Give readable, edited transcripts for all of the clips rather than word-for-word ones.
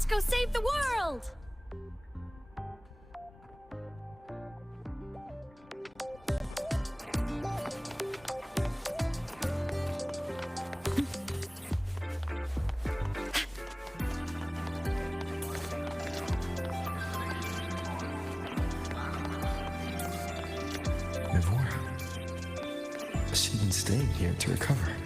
Let's go save the world! She's been staying here to recover.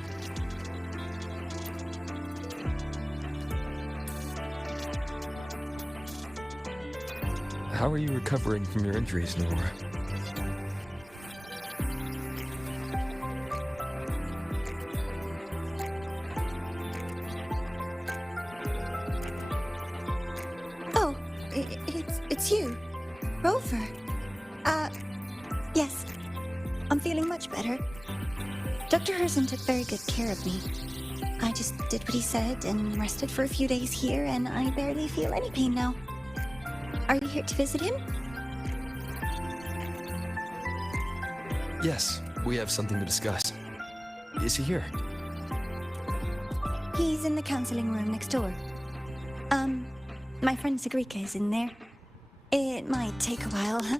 How are you recovering from your injuries, Nora? Oh, it's you, Rover. Yes. I'm feeling much better. Dr. Herson took very good care of me. I just did what he said and rested for a few days here, and I barely feel any pain now. Are you here to visit him? Yes, we have something to discuss. Is he here? He's in the counseling room next door. My friend Sigrika is in there. It might take a while, huh?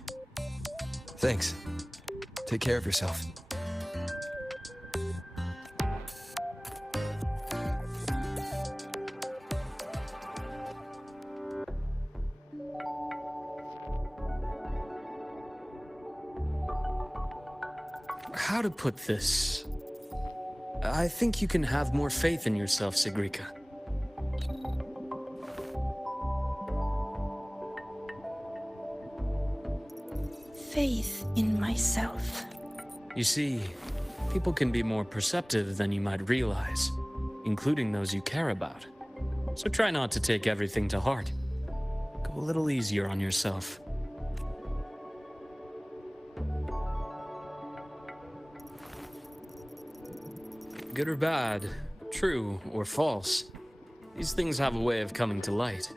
Thanks. Take care of yourself. How to put this? I think you can have more faith in yourself, Sigrika. Faith in myself. You see, people can be more perceptive than you might realize, including those you care about. So try not to take everything to heart. Go a little easier on yourself. Good or bad, true or false, these things have a way of coming to light.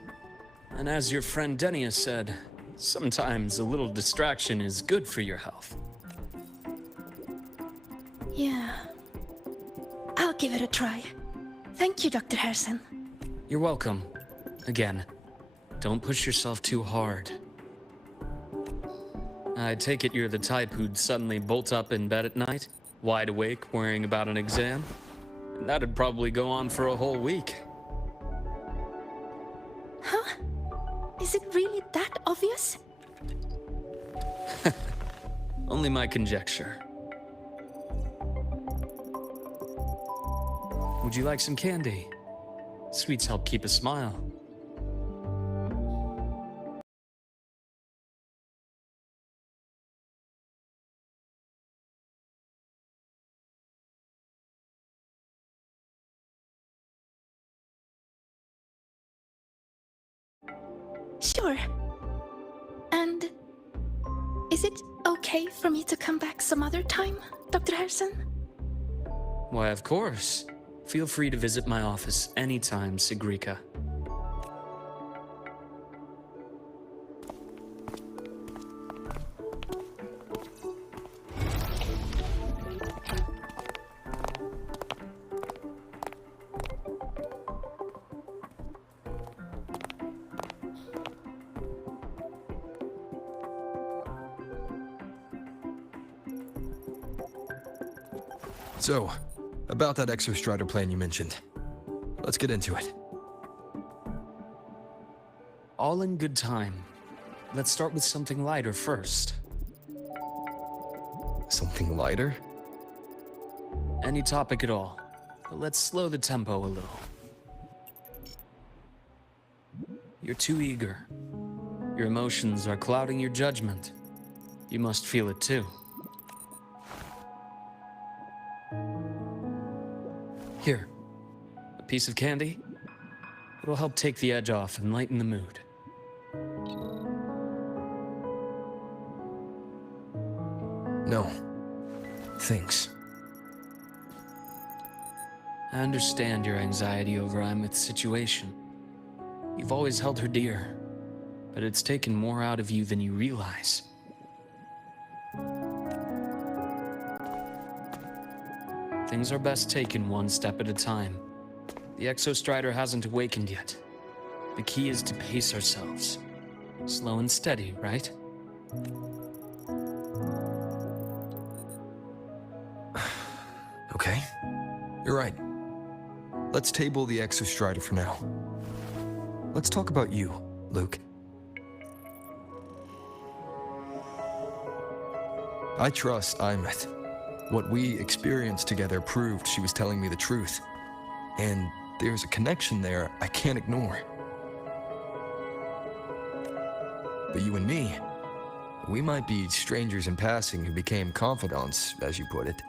And as your friend Denia said, sometimes a little distraction is good for your health. Yeah. I'll give it a try. Thank you, Dr. Harrison. You're welcome. Again, don't push yourself too hard. I take it you're the type who'd suddenly bolt up in bed at night, wide awake, worrying about an exam? And that'd probably go on for a whole week. Huh? Is it really that obvious? Only my conjecture. Would you like some candy? Sweets help keep a smile. Sure. And is it okay for me to come back some other time, Dr. Harrison? Why, of course. Feel free to visit my office anytime, Sigrika. So, about that Exostrider plan you mentioned. Let's get into it. All in good time. Let's start with something lighter first. Something lighter? Any topic at all. But let's slow the tempo a little. You're too eager. Your emotions are clouding your judgment. You must feel it too. Here, a piece of candy. It'll help take the edge off and lighten the mood. No. Thanks. I understand your anxiety over Amith's situation. You've always held her dear, but it's taken more out of you than you realize. Things are best taken one step at a time. The Exostrider hasn't awakened yet. The key is to pace ourselves. Slow and steady, right? Okay, you're right. Let's table the Exostrider for now. Let's talk about you, Luke. I trust Imeth. What we experienced together proved she was telling me the truth. And there's a connection there I can't ignore. But you and me, we might be strangers in passing who became confidants, as you put it.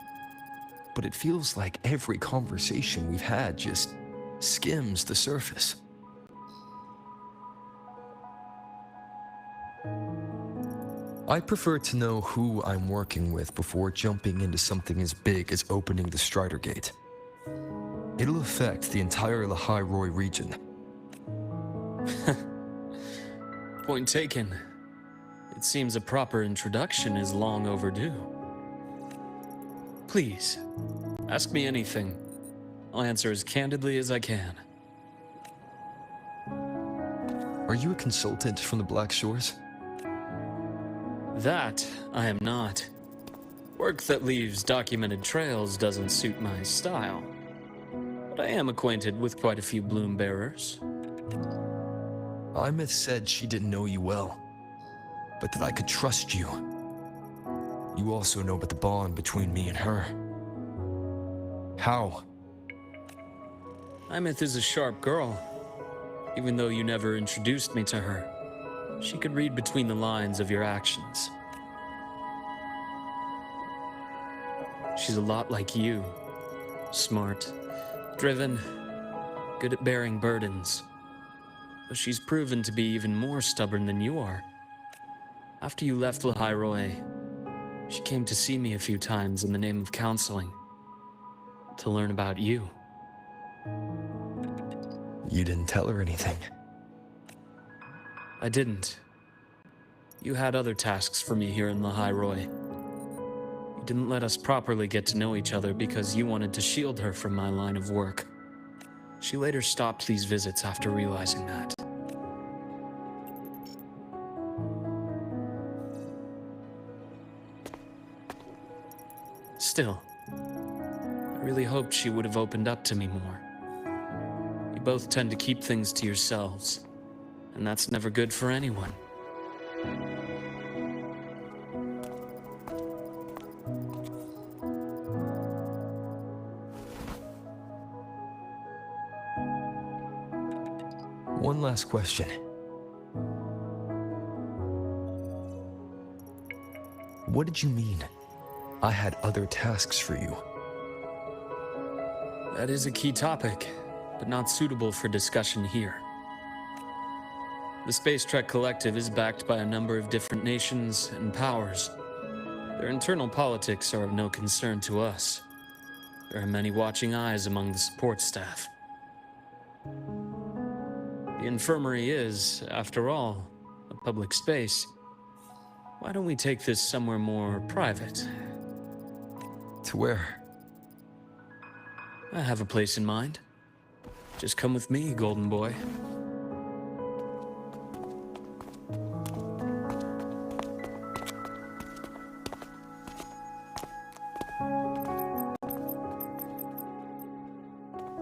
But it feels like every conversation we've had just skims the surface. I prefer to know who I'm working with before jumping into something as big as opening the Strider Gate. It'll affect the entire Lahai-Roi region. Point taken. It seems a proper introduction is long overdue. Please, ask me anything. I'll answer as candidly as I can. Are you a consultant from the Black Shores? That I am not. Work that leaves documented trails doesn't suit my style. But I am acquainted with quite a few bloom bearers. Imeth said she didn't know you well, but that I could trust you. You also know about the bond between me and her. How? Imeth is a sharp girl. Even though you never introduced me to her, she could read between the lines of your actions. She's a lot like you. Smart, driven, good at bearing burdens. But she's proven to be even more stubborn than you are. After you left Lahai-Roi, she came to see me a few times in the name of counseling. To learn about you. You didn't tell her anything. I didn't. You had other tasks for me here in Lahai-Roi. You didn't let us properly get to know each other because you wanted to shield her from my line of work. She later stopped these visits after realizing that. Still, I really hoped she would have opened up to me more. You both tend to keep things to yourselves, and that's never good for anyone. One last question. What did you mean? I had other tasks for you. That is a key topic, but not suitable for discussion here. The Space Trek Collective is backed by a number of different nations and powers. Their internal politics are of no concern to us. There are many watching eyes among the support staff. The infirmary is, after all, a public space. Why don't we take this somewhere more private? To where? I have a place in mind. Just come with me, Golden Boy.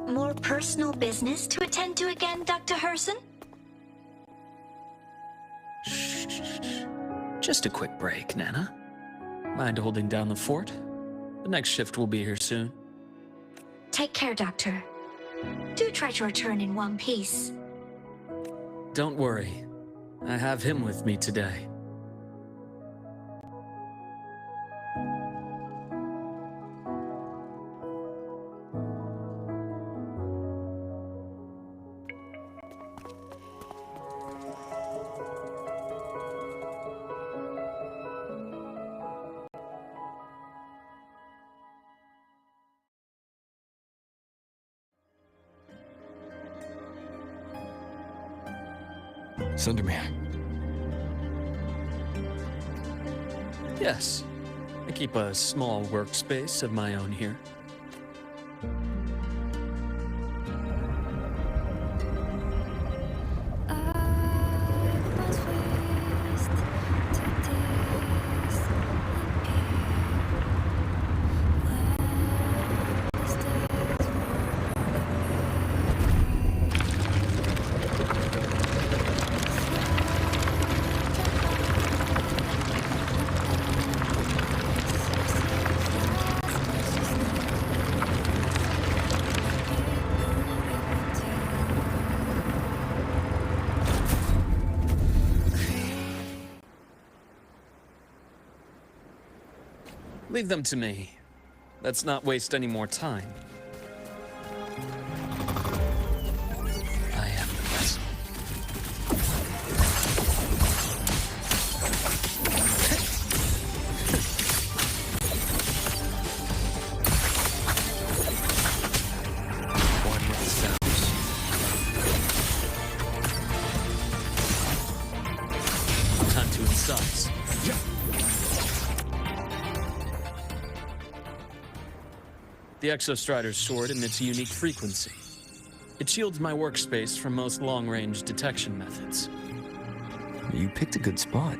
More personal business to attend to again, Dr. Herson? Just a quick break, Nana. Mind holding down the fort? The next shift will be here soon. Take care, Doctor. Do try to return in one piece. Don't worry. I have him with me today. Sundermere. Yes. I keep a small workspace of my own here. Leave them to me. Let's not waste any more time. I am the vessel. One with the sounds. Time to incise. The Exostrider's sword emits a unique frequency. It shields my workspace from most long-range detection methods. You picked a good spot.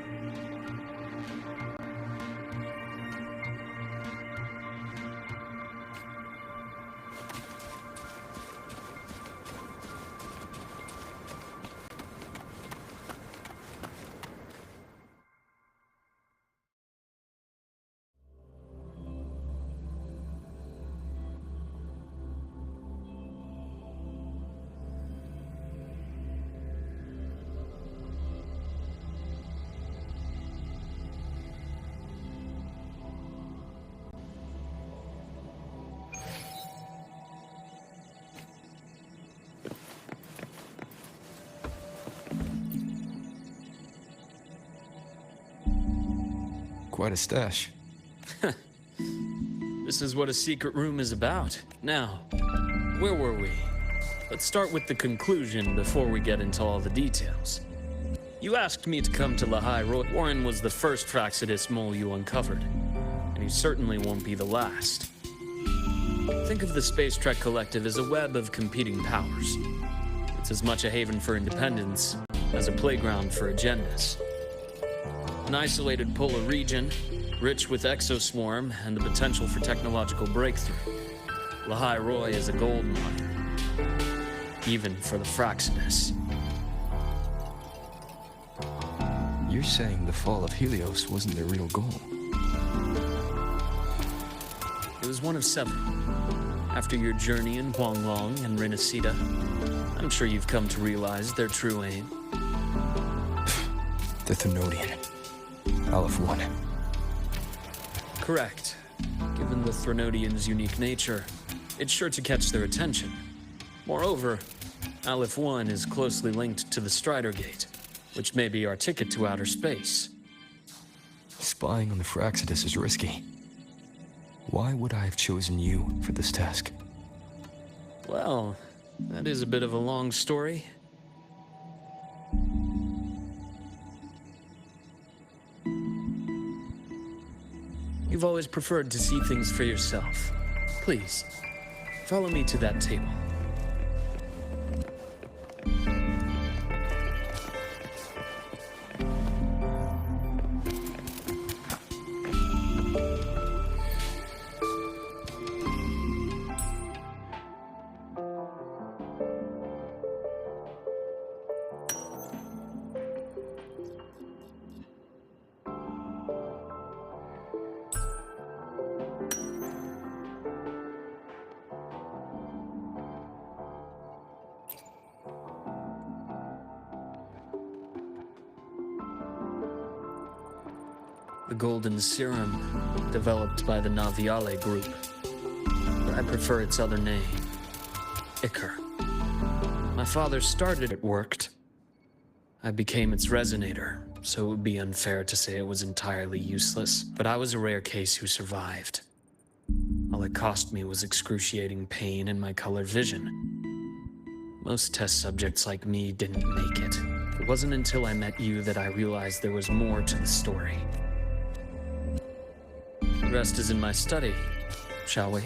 Quite a stash. This is what a secret room is about. Now, where were we? Let's start with the conclusion before we get into all the details. You asked me to come to Lehigh Road. Warren was the first Fraxidus mole you uncovered, and he certainly won't be the last. Think of the Space Trek Collective as a web of competing powers. It's as much a haven for independence as a playground for agendas. An isolated polar region, rich with exoswarm and the potential for technological breakthrough. Lehigh Roy is a gold mine, even for the Fraxidus. You're saying the fall of Helios wasn't their real goal? It was one of 7. After your journey in Huanglong and Renacida, I'm sure you've come to realize their true aim. The Thenodian. Aleph 1. Correct. Given the Threnodian's unique nature, it's sure to catch their attention. Moreover, Aleph 1 is closely linked to the Strider Gate, which may be our ticket to outer space. Spying on the Fraxidus is risky. Why would I have chosen you for this task? Well, that is a bit of a long story. You've always preferred to see things for yourself. Please, follow me to that table. The golden serum, developed by the Naviale group. But I prefer its other name, Ichor. My father started it worked. I became its resonator, so it would be unfair to say it was entirely useless. But I was a rare case who survived. All it cost me was excruciating pain and my colored vision. Most test subjects like me didn't make it. It wasn't until I met you that I realized there was more to the story. The rest is in my study, shall we?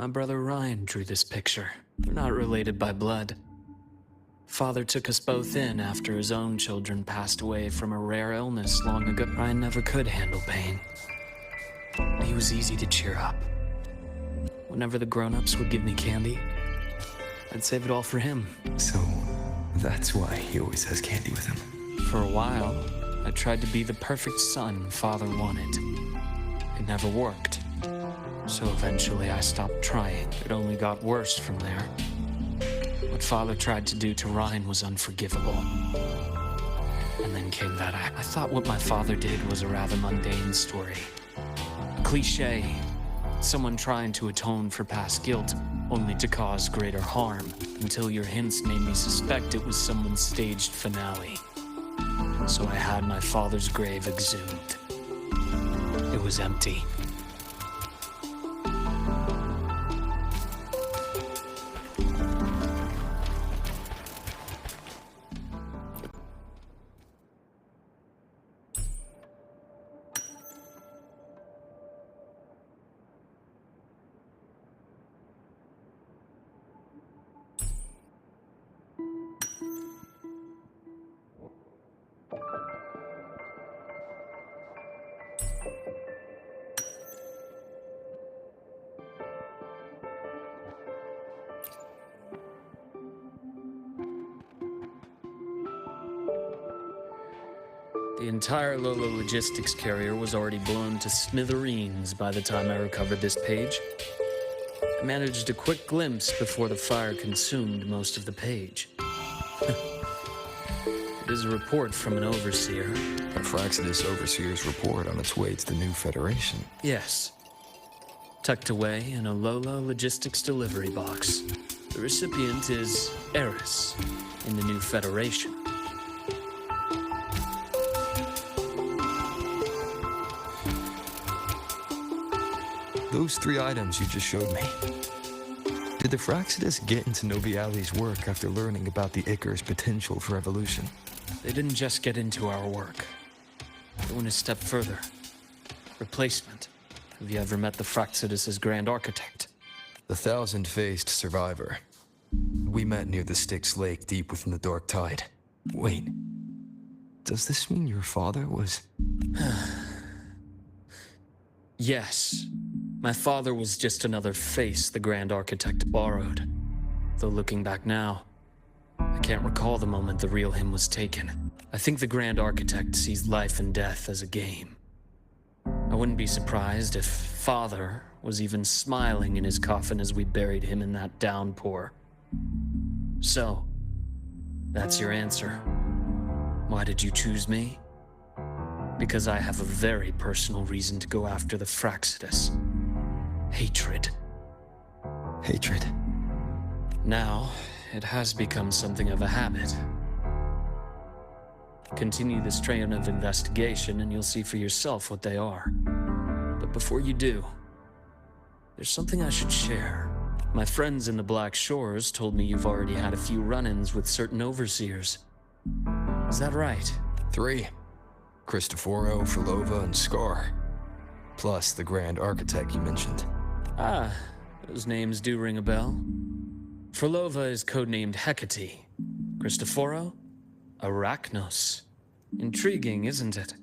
My brother Ryan drew this picture. We're not related by blood. Father took us both in after his own children passed away from a rare illness long ago. Ryan never could handle pain. He was easy to cheer up. Whenever the grown-ups would give me candy, I'd save it all for him. So, that's why he always has candy with him. For a while, I tried to be the perfect son Father wanted. It never worked. So eventually I stopped trying. It only got worse from there. What Father tried to do to Ryan was unforgivable. And then came that act. I thought what my father did was a rather mundane story. A cliché. Someone trying to atone for past guilt, only to cause greater harm, until your hints made me suspect it was someone's staged finale. So I had my father's grave exhumed. It was empty. The entire Lolo logistics carrier was already blown to smithereens by the time I recovered this page. I managed a quick glimpse before the fire consumed most of the page. It is a report from an overseer. A Fraxidus Overseer's report on its way to the new Federation. Yes. Tucked away in a Lolo logistics delivery box. The recipient is Eris in the new Federation. Those 3 items you just showed me. Did the Fraxidus get into Noviali's work after learning about the Icar's potential for evolution? They didn't just get into our work. They went a step further. Replacement. Have you ever met the Fraxidus' Grand Architect? The 1,000-faced survivor. We met near the Styx Lake deep within the Dark Tide. Wait. Does this mean your father was... Yes. My father was just another face the Grand Architect borrowed. Though looking back now, I can't recall the moment the real him was taken. I think the Grand Architect sees life and death as a game. I wouldn't be surprised if Father was even smiling in his coffin as we buried him in that downpour. So, that's your answer. Why did you choose me? Because I have a very personal reason to go after the Fraxidus. Hatred. Hatred. Now, it has become something of a habit. Continue this train of investigation and you'll see for yourself what they are. But before you do, there's something I should share. My friends in the Black Shores told me you've already had a few run-ins with certain overseers. Is that right? 3. Cristoforo, Filova, and Scar. Plus the Grand Architect you mentioned. Ah, those names do ring a bell. Frolova is codenamed Hecate. Cristoforo? Arachnos. Intriguing, isn't it?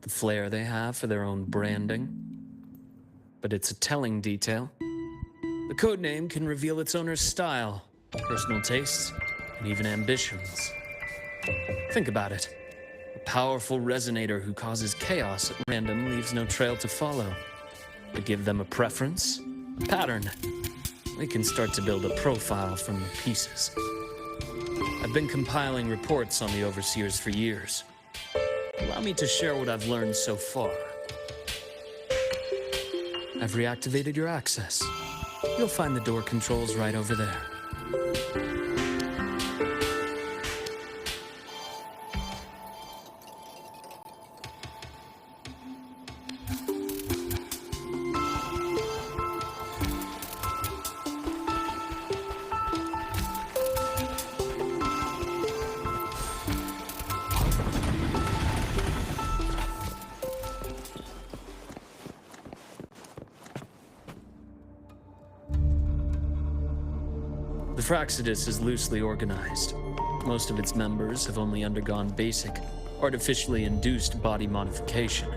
The flair they have for their own branding. But it's a telling detail. The codename can reveal its owner's style, personal tastes, and even ambitions. Think about it. A powerful resonator who causes chaos at random leaves no trail to follow. But give them a preference, a pattern. We can start to build a profile from the pieces. I've been compiling reports on the Overseers for years. Allow me to share what I've learned so far. I've reactivated your access. You'll find the door controls right over there. The Fraxidus is loosely organized. Most of its members have only undergone basic, artificially induced body modification.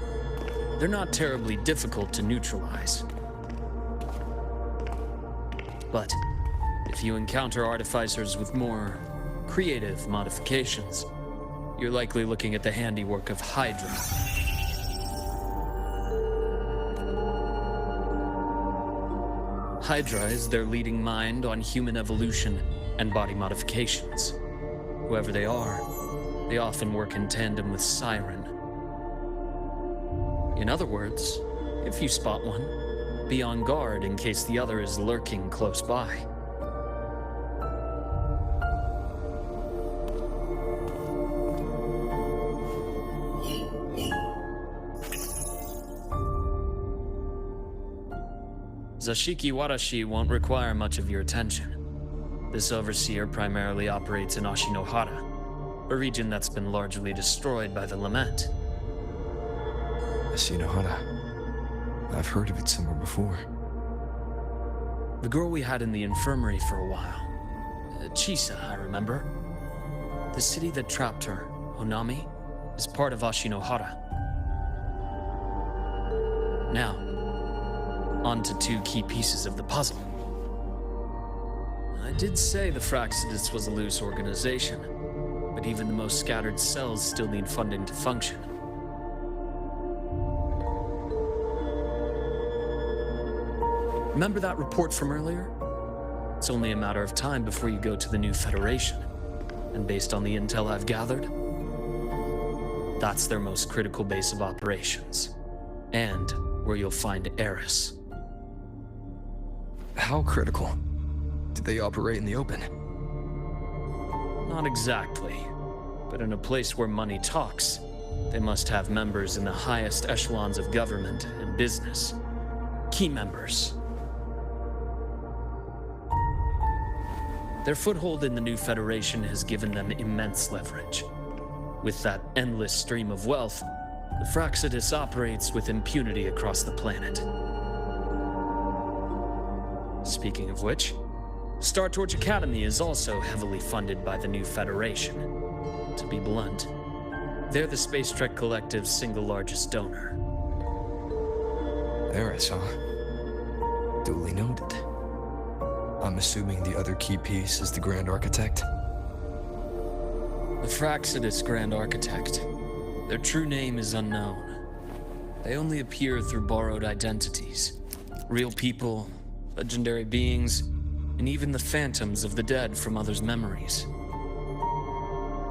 They're not terribly difficult to neutralize. But if you encounter artificers with more creative modifications, you're likely looking at the handiwork of Hydra. Hydra is their leading mind on human evolution and body modifications. Whoever they are, they often work in tandem with Siren. In other words, if you spot one, be on guard in case the other is lurking close by. Zashiki Warashi won't require much of your attention. This overseer primarily operates in Ashinohara, a region that's been largely destroyed by the Lament. Ashinohara. I've heard of it somewhere before. The girl we had in the infirmary for a while. Chisa, I remember. The city that trapped her, Honami, is part of Ashinohara. Now, on to two key pieces of the puzzle. I did say the Fraxidus was a loose organization, but even the most scattered cells still need funding to function. Remember that report from earlier? It's only a matter of time before you go to the new Federation. And based on the intel I've gathered, that's their most critical base of operations. And where you'll find Eris. How critical? Did they operate in the open? Not exactly, but in a place where money talks, they must have members in the highest echelons of government and business. Key members. Their foothold in the new Federation has given them immense leverage. With that endless stream of wealth, the Fraxidus operates with impunity across the planet. Speaking of which, Star Torch Academy is also heavily funded by the new Federation. To be blunt, they're the Space Trek Collective's single largest donor. Eris, huh? Duly noted. I'm assuming the other key piece is the Grand Architect? The Fraxidus Grand Architect. Their true name is unknown. They only appear through borrowed identities. Real people, legendary beings, and even the phantoms of the dead from others' memories.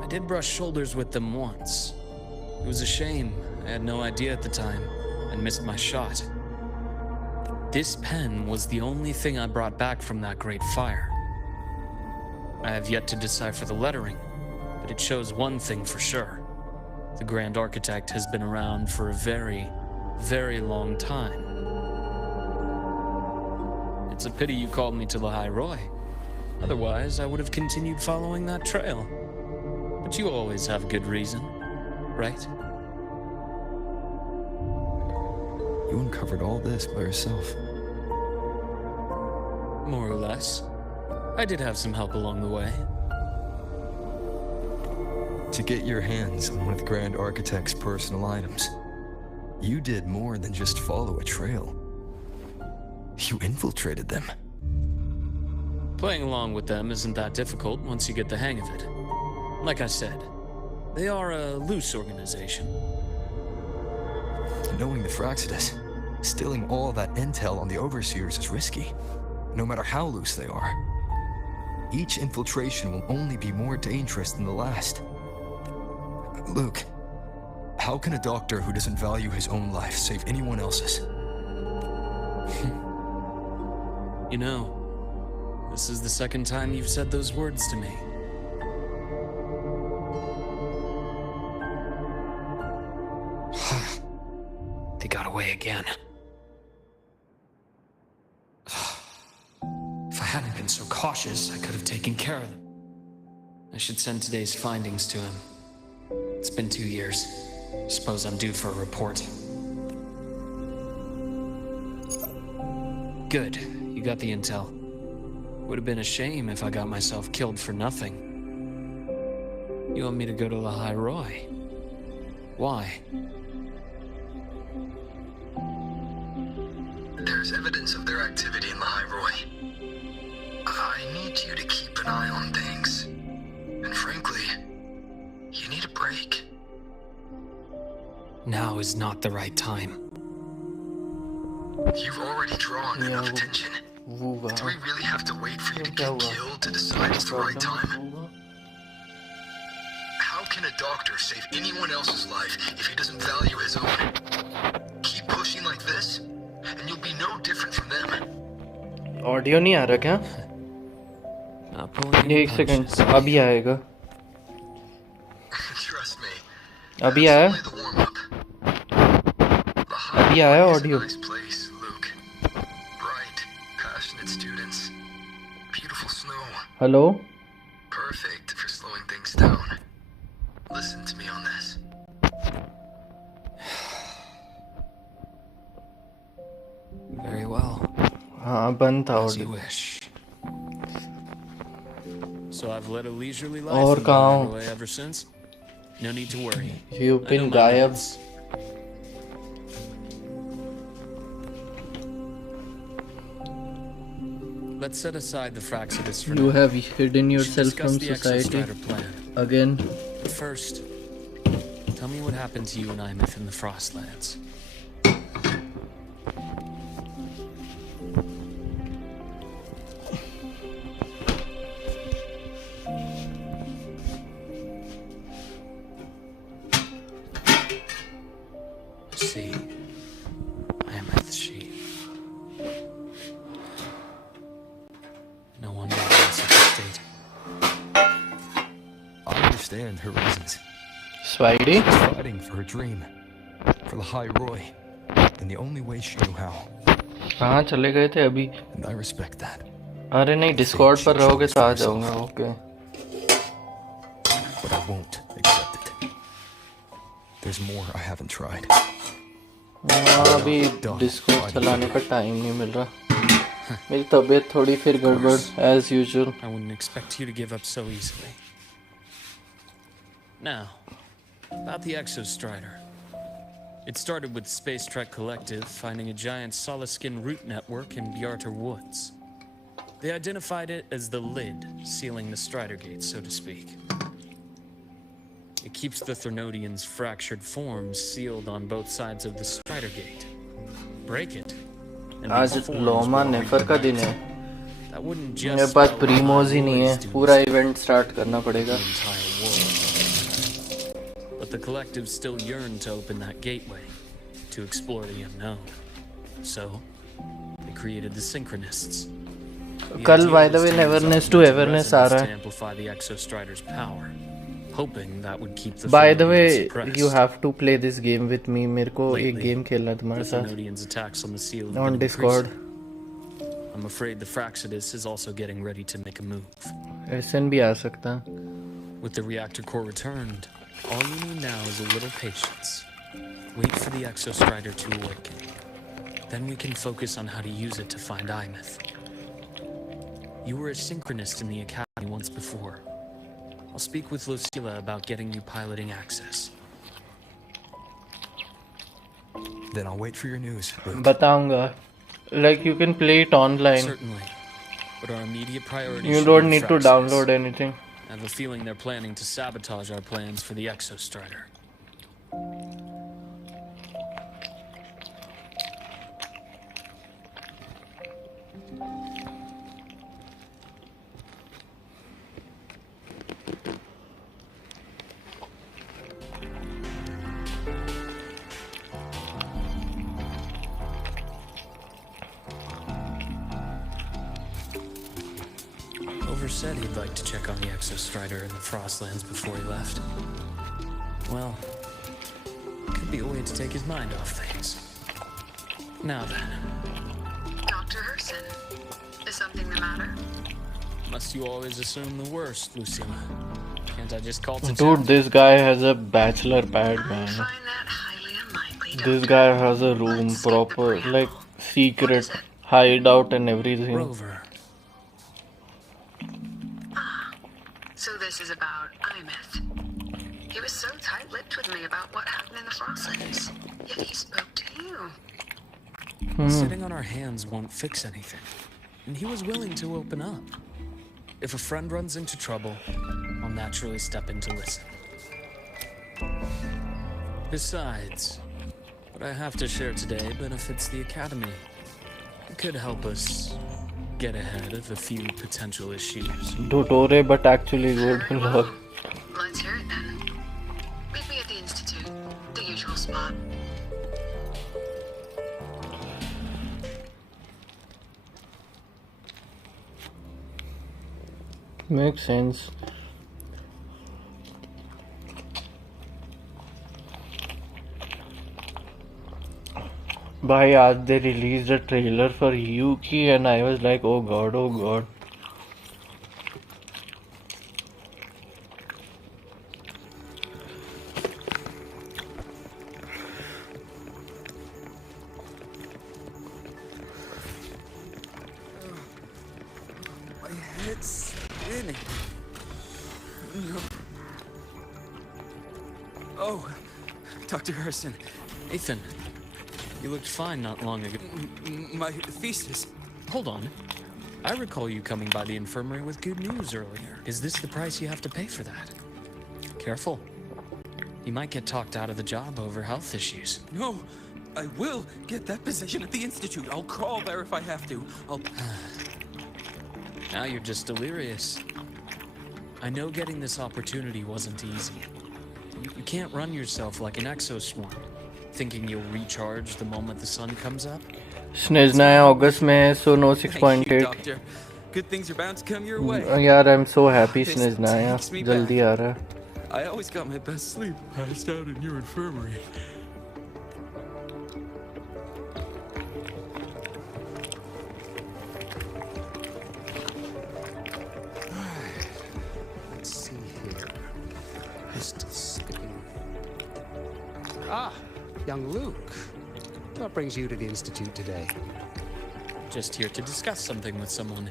I did brush shoulders with them once. It was a shame. I had no idea at the time, and missed my shot. This pen was the only thing I brought back from that great fire. I have yet to decipher the lettering, but it shows one thing for sure. The Grand Architect has been around for a very, very long time. It's a pity you called me to the High Roy. Otherwise, I would have continued following that trail. But you always have good reason, right? You uncovered all this by yourself. More or less. I did have some help along the way. To get your hands on one of the Grand Architect's personal items, you did more than just follow a trail. You infiltrated them. Playing along with them isn't that difficult once you get the hang of it. Like I said, they are a loose organization. Knowing the Fraxidus, stealing all that intel on the Overseers is risky, no matter how loose they are. Each infiltration will only be more dangerous than the last. Luke, how can a doctor who doesn't value his own life save anyone else's? You know, this is the second time you've said those words to me. They got away again. If I hadn't been so cautious, I could have taken care of them. I should send today's findings to him. It's been 2 years. Suppose I'm due for a report. Good. You got the intel. Would have been a shame if I got myself killed for nothing. You want me to go to the High Roy? Why? There's evidence of their activity in the High Roy. I need you to keep an eye on things. And frankly, you need a break. Now is not the right time. You've already drawn enough attention. WUVA. Do we really have to wait for you to get killed to decide it's the right time? How can a doctor save anyone else's life if he doesn't value his own? Keep pushing like this, and you'll be no different from them. Audio नहीं आ रहा क्या? Not pulling ये any एक second punches. अभी आएगा. Trust me. अभी That's आया? only the warm-up. The High अभी आया Roy is a audio. nice place, Luke. Bright, passionate students. Beautiful snow. Hello. Perfect for slowing things down. Listen to me on this. Very well. हाँ बंद था As you audio. wish. So I've led a leisurely life और in the कहाँ High हो? Roy ever since. No need to worry. You've I know been my गायब. limits. Let's set aside the Fraxidus for You now. have hidden We should yourself discuss from the society Exostrider plan. again. But first, tell me what happened to you and Imeth in the Frostlands. See, Imeth, she. No wonder I'm in such a state. I understand her reasons. Swaggy. She's fighting for her dream. For the High Roy. In the only way she knew how. कहाँ चले गए थे अभी? And I respect that. अरे नहीं Discord पर रहोगे तो आ जाऊंगा. Okay. But I won't accept it. There's more I haven't tried. अभी डिस्कॉर्ड चलाने का टाइम नहीं मिल रहा. मेरी तबीयत थोड़ी फिर गड़बड़ as usual. I wouldn't expect you to give up so easily. Now, about the Exostrider. It started with Space Trek Collective finding a giant solid-skin root network in Bjarter Woods. They identified it as the lid, sealing the Strider Gate, so to speak. It keeps the Thernodians' fractured forms sealed on both sides of the Strider Gate. Break it, and आज these forms Loma will नेफर का reunite. दिन है. That wouldn't मेरे just pass spell the प्रीमोज he High नहीं है. Roy's doom. पूरा event start करना पड़ेगा. The entire world. But the collective still yearn to open that gateway, to explore the unknown. So, they created the Synchronists. The कल idea by the was way to use Neverness to augmented Everness uh resonance रहा to है. amplify the Exostrider's power, hoping that would keep the By the Thernodians way, suppressed. you have to play this game with me. मेरे को एक Lately, game खेलना है The तुम्हारे साथ. Thernodians' attacks on the seal have On been Discord. increasing. I'm afraid the Fraxidus is also getting ready to make a move. SN भी आ सकता. With the reactor core returned, all you need now is a little patience. Wait for the Exostrider to awaken. Then we can focus on how to use it to find Imeth. You were a synchronist in the Academy once before. I'll speak with Lucilla about getting you piloting access. Then I'll wait for your news, Luke. बताऊंगा. Like you can play it online. Certainly. But our immediate priority You should don't be need to Fraxidus. download anything. I have a feeling they're planning to sabotage our plans for the Exostrider. Over said he'd like to check on the Exostrider in the Frostlands before he left. Well, could be a way to take his mind off things. Now then, Dr. Herson, is something the matter? must you always assume the worst, Lucilla? Can't I just call to Dude, this guy has a bachelor pad, I man. find that highly unlikely, This Doctor. guy has a room, proper, like secret hideout and everything. Rover, this is about Imeth. He was so tight-lipped with me about what happened in the Frostlands, yet he spoke to you. Sitting on our hands won't fix anything, and he was willing to open up. If a friend runs into trouble, I'll naturally step in to listen. Besides, what I have to share today benefits the Academy. It could help us get ahead of a few potential issues. Dotore, but actually good. Very well. Let's hear it then. Meet me at the Institute, the usual spot. Makes sense. Bhai, आज they released a trailer for Hiyuki and I was like, oh god, oh god. My head's spinning. No. Oh, Dr. Harrison, Ethan, you looked fine not long ago. my thesis. Hold on. I recall you coming by the infirmary with good news earlier. Is this the price you have to pay for that? Careful. You might get talked out of the job over health issues. No, I will get that position at the Institute. I'll crawl there if I have to. Now you're just delirious. I know getting this opportunity wasn't easy. You can't run yourself like an exoswarm, thinking you'll recharge the moment the sun comes up. स्नेजना है अगस्त में so no Thank you, 6.8 Doctor. Good things are bound to come your way. यार I'm so happy This स्नेजना है takes me जल्दी back. आ रहा है I always got my best sleep passed out in your infirmary. Let's see here. Pistol sticking. Ah, young Luke. What brings you to the Institute today? Just here to discuss something with someone.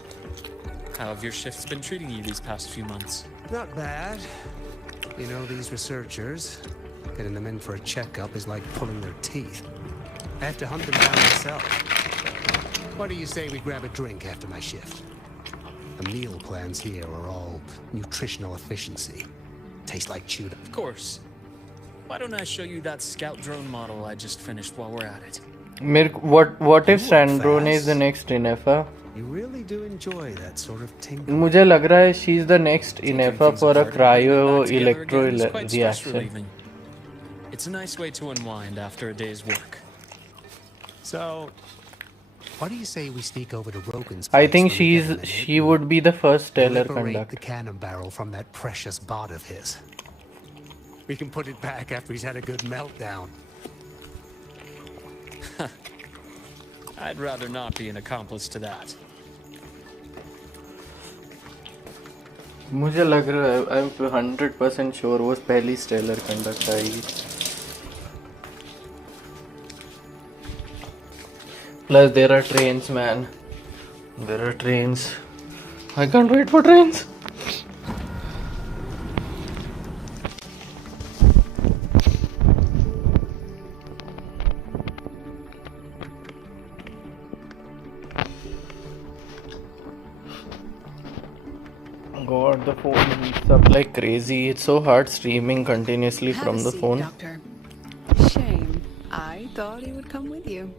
How have your shifts been treating you these past few months? Not bad. You know, these researchers, getting them in for a checkup is like pulling their teeth. I have to hunt them down myself. What do you say we grab a drink after my shift? The meal plans here are all nutritional efficiency. Taste like chewed up. Of course. Why don't I show you that scout drone model I just finished while we're at it? what if Sandrone is the next Inefa? You really do enjoy that sort of tingle. मुझे लग रहा है she is the next Inefa Things for a apart and cryo putting that together electro again is quite stress reaction. relieving. It's a nice way to unwind after a day's work. So, what do you say we sneak over to Rogan's I place think when we get a minute? she would be the first stellar Liberate the conductor. cannon barrel from that precious bot of his. We can put it back after he's had a good meltdown. I'd rather not be an accomplice to that. मुझे लग रहा है I'm 100% sure वो पहली stellar conductor आएगी. Plus there are trains, man. There are trains. I can't wait for trains. God, the phone heats up like crazy. It's so hard streaming continuously Have from a the seat, phone. Doctor. Shame. I thought he would come with you.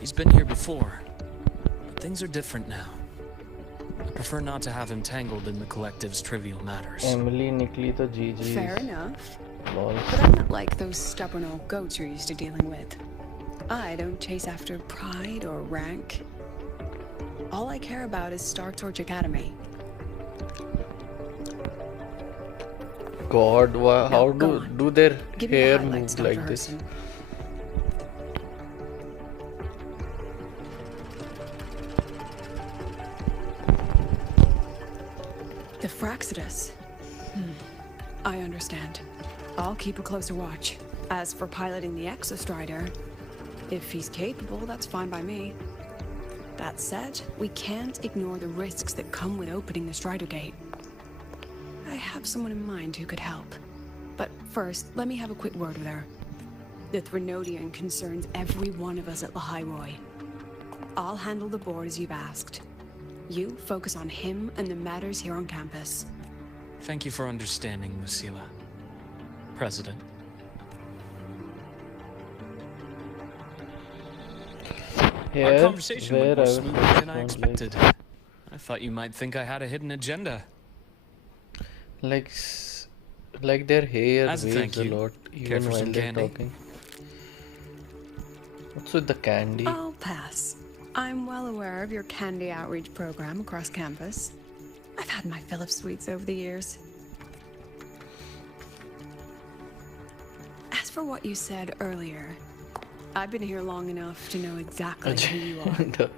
He's been here before, but things are different now. I prefer not to have him tangled in the collective's trivial matters. Emily निकली तो GG. Fair enough. Lol. But I'm not like those stubborn old goats you're used to dealing with. I don't chase after pride or rank. All I care about is Star Torch Academy. God, how No, go do their Give me the hair highlights, move like Dr. this? Herson. The Fraxidus. I understand. I'll keep a closer watch. As for piloting the Exostrider, if he's capable, that's fine by me. That said, we can't ignore the risks that come with opening the Strider Gate. I have someone in mind who could help. But first, let me have a quick word with her. The Threnodian concerns every one of us at Lahairoi. I'll handle the board as you've asked. You focus on him and the matters here on campus. Thank you for understanding, Lucila. President. Here, Our conversation where went I more was smoothly focused than I on, expected. I thought you might think I had a hidden agenda. like like their hair As a waves thank a you, lot care even for while some they're candy? talking. What's with the candy? I'll pass. I'm well aware of your candy outreach program across campus. I've had my fill of sweets over the years. As for what you said earlier, I've been here long enough to know exactly who you are. The-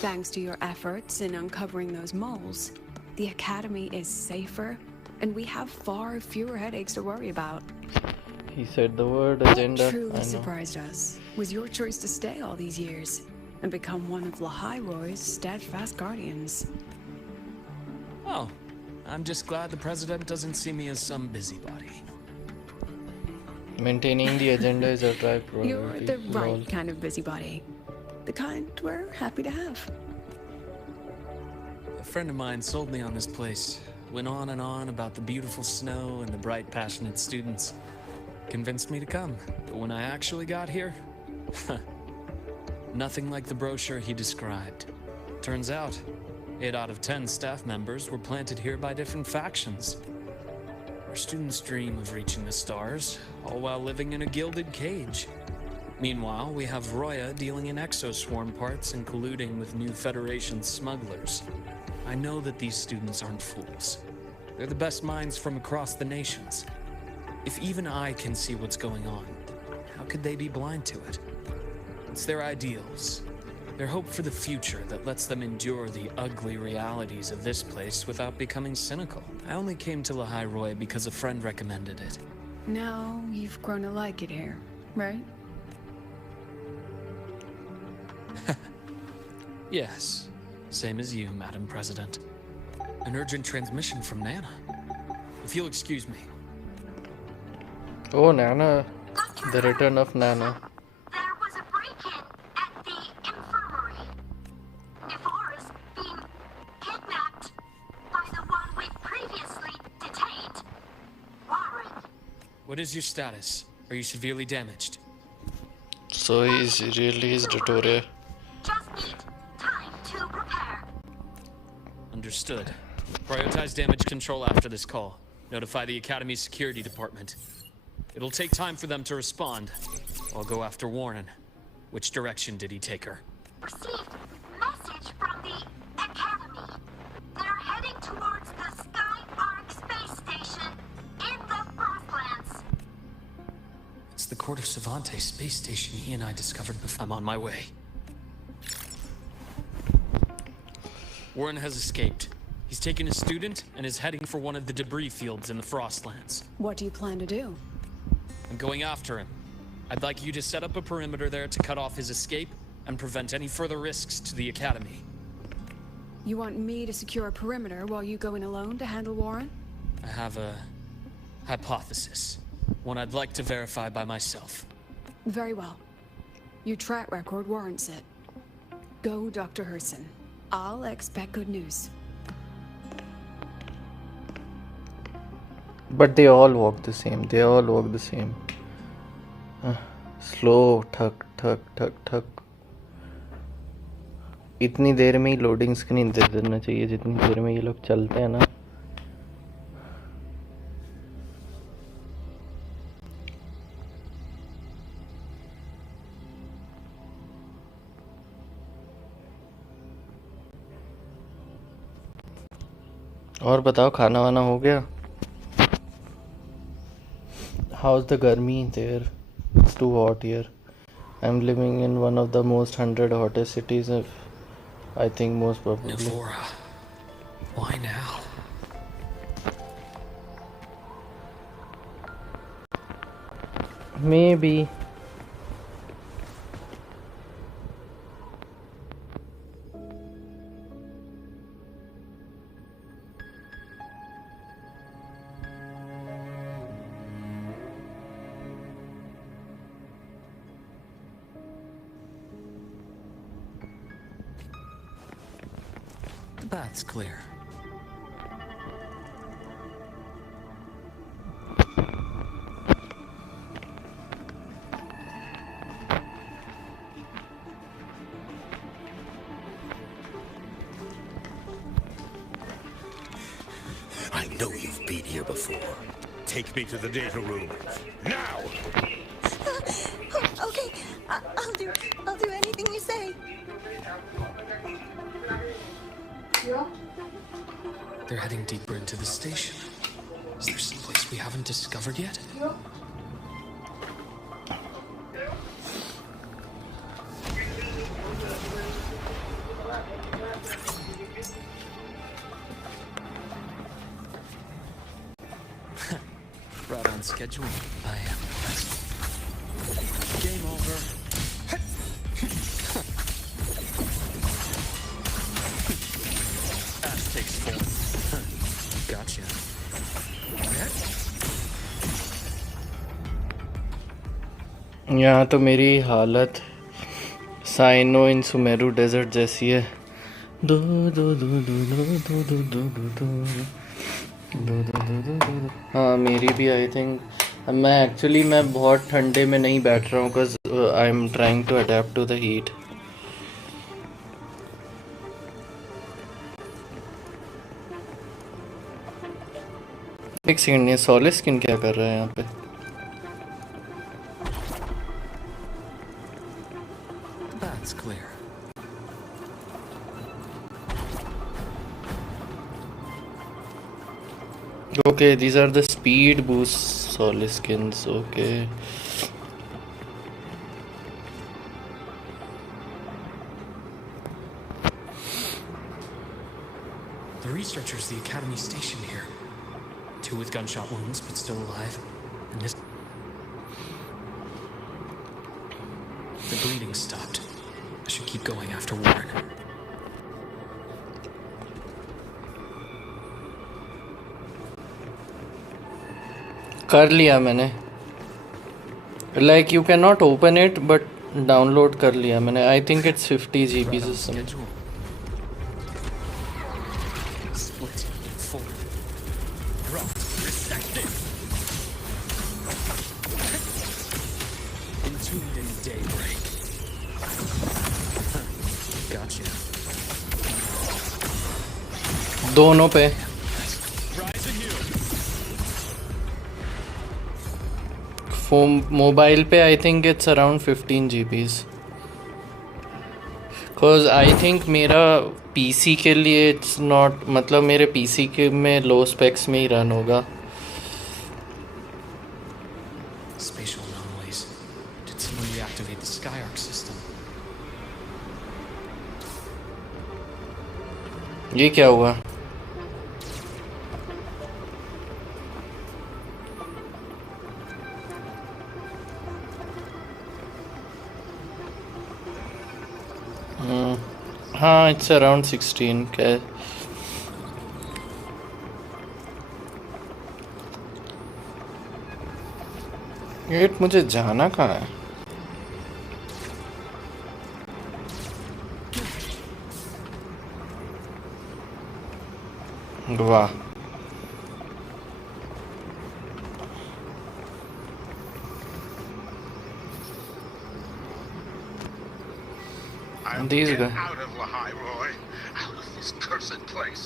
Thanks to your efforts in uncovering those moles, the Academy is safer, and we have far fewer headaches to worry about. He said the word What agenda. truly I know. surprised us was your choice to stay all these years and become one of Lahairoi's steadfast guardians. Oh, I'm just glad the President doesn't see me as some busybody. Maintaining the agenda is our tribe You're priority. the Lol. right kind of busybody. The kind we're happy to have. A friend of mine sold me on this place. Went on and on about the beautiful snow and the bright, passionate students. Convinced me to come. But when I actually got here, nothing like the brochure he described. Turns out, 8 out of 10 staff members were planted here by different factions. Our students dream of reaching the stars, all while living in a gilded cage. Meanwhile, we have Roya dealing in exoswarm parts and colluding with new Federation smugglers. I know that these students aren't fools. They're the best minds from across the nations. If even I can see what's going on, how could they be blind to it? It's their ideals, their hope for the future that lets them endure the ugly realities of this place without becoming cynical. I only came to Lahairoi because a friend recommended it. Now you've grown to like it here, right? Yes, same as you, Madam President. An urgent transmission from Nana. If you'll excuse me. Oh, Nana. The return of Nana. There was a break-in at the infirmary. Evora's being kidnapped by the one we previously detained. Warren. What is your status? Are you severely damaged? So he's really his tutorial. Just need time to prepare. Understood. Prioritize damage control after this call. Notify the Academy's security department. It'll take time for them to respond. I'll go after Warren. Which direction did he take her? Received message from the Academy. They're heading towards the Sky Arc space station in the Frostlands. It's the Court of Savante space station he and I discovered before. I'm on my way. Warren has escaped. He's taken a student and is heading for one of the debris fields in the Frostlands. What do you plan to do? I'm going after him. I'd like you to set up a perimeter there to cut off his escape and prevent any further risks to the Academy. You want me to secure a perimeter while you go in alone to handle Warren? I have a hypothesis. One I'd like to verify by myself. Very well. Your track record warrants it. Go, Dr. Herson. I'll expect good news. But they all walk the same. They all walk the same. Slow, ठक ठक ठक ठक. इतनी देर में ही loading screen दे देना चाहिए जितनी देर में ये लोग चलते हैं ना. और बताओ खाना वाना हो गया? How's the garmi there? It's too hot here. I'm living in one of the most 100 hottest cities of, I think most probably. Navora. Why now? Maybe. That's clear. I know you've been here before. Take me to the data room. Now! Okay, I'll do anything you say. They're heading deeper into the station. Is there someplace we haven't discovered yet? Right on schedule. I am impressed. Game over. Ass takes form. Gotcha. यहाँ तो मेरी हालत cyano इन Sumeru desert जैसी है। दो दो दो दो दो दो दो दो दो दो दो दो। हाँ मेरी भी आई थिंक मैं बहुत ठंडे में नहीं बैठ रहा हूँ because I am trying to adapt to the heat. एक सेकंड, ये सॉलिड स्किन क्या कर रहा है यहाँ पे? That's clear. Okay, these are the speed boost solid skins. Okay. The researchers, the Academy station here. 2 with gunshot wounds, but still alive. And this... The bleeding stopped. I should keep going after Warren. कर लिया मैंने। Like you cannot open it, but download कर लिया मैंने। I think it's 50 GB or something. Split, forward, dropped, resected. Entombed in daybreak. Gotcha. दोनों पे। Mobile पे I think it's around 15 GB because I think मेरा पीसी के लिए it's not, मतलब मेरे पीसी के में लो स्पेक्स में ही रन होगा। Spatial anomalies. Did someone reactivate the Skyarc system? ये क्या हुआ? हाँ इट्स अराउंड 16 क्या? वेट, मुझे जाना कहाँ है? वाह, these guys. Out of Lahai, Roy. Out of this cursed place.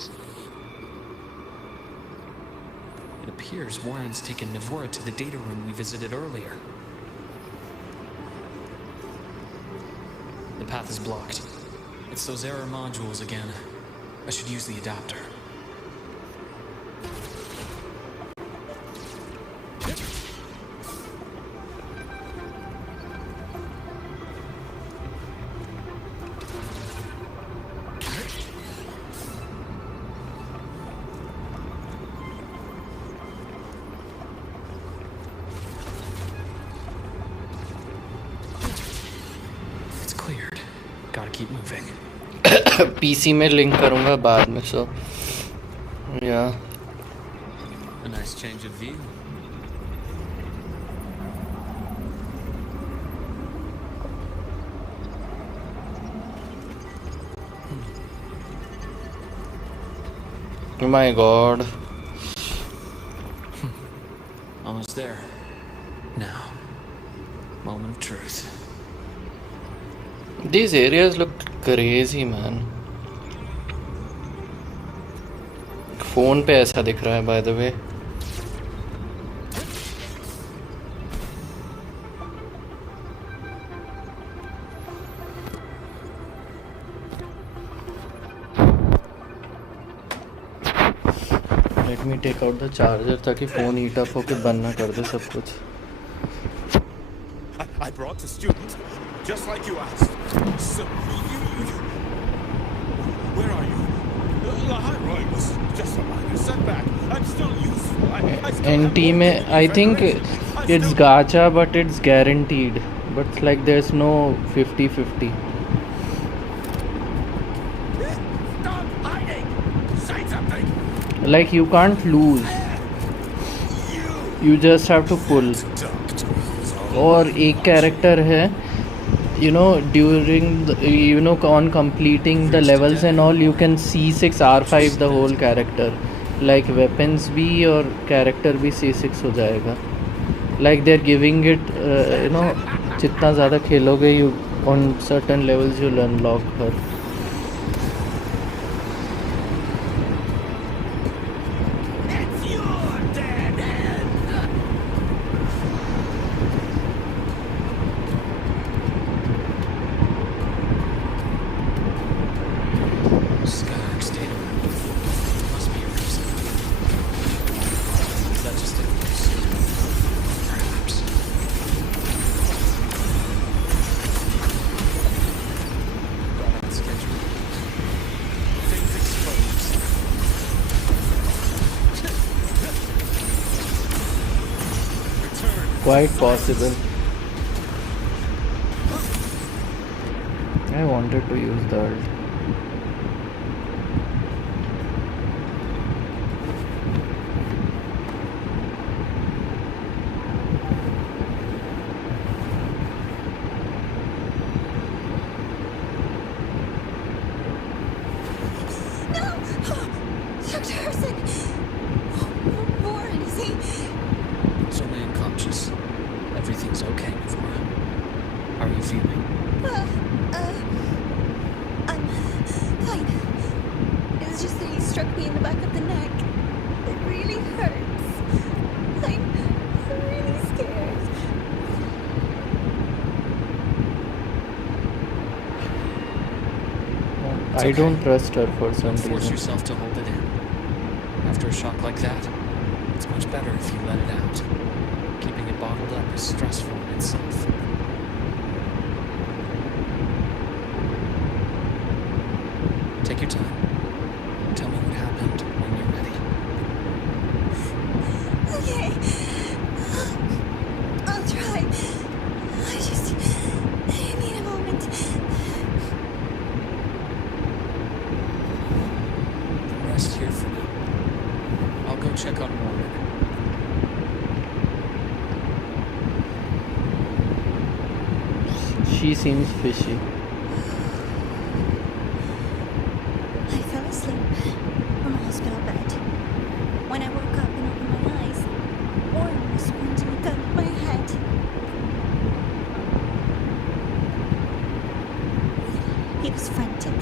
It appears Warren's taken Navora to the data room we visited earlier. The path is blocked. It's those error modules again. I should use the adapter. Gotta keep moving. PC में link करूँगा बाद में, so yeah. A nice change of view. My God. Almost there. Now, moment of truth. These areas look crazy, man. Phone पे ऐसा दिख रहा है, by the way. Let me take out the charger ताकि phone heat up होके बंद ना कर दे सब कुछ. I brought the student, just like you asked. So, where are you? The high Roy was just a minor setback. I'm still useful. I still NT have में I think it's gacha, but it's guaranteed. But like there's no 50-50. Stop hiding! Say something! Like you can't lose. You just have to pull. और एक character है, you know, during the, you know, on completing the levels and all, you can C6 R5 the whole character. Like weapons भी और character भी C6 हो जाएगा. Like they're giving it, you know, जितना ज़्यादा खेलोगे, you on certain levels you'll unlock her. Skylark stayed around. Must be a reason. Is that just a ruse? Perhaps. Got on schedule. Things exposed. Return. Quite possible. I wanted to use the ult. Dr. Harrison! Warren, is he? It's only unconscious. Everything's okay, Navora. How are you feeling? I'm fine. It's just that he struck me in the back of the neck. It really hurts. I'm really scared. I don't trust her for some Don't force reason. yourself to hold it in. After a shock like that, it's much better if you let it out. Keeping it bottled up is stressful in itself. Take your time. Tell me what happened when you're ready. Okay. I'll try. I need a moment. Rest here for now. I'll go check on Warren. She seems fishy. I fell asleep on the hospital bed. When I woke up and opened my eyes, Warren was pointing a gun at my head. He was frantic,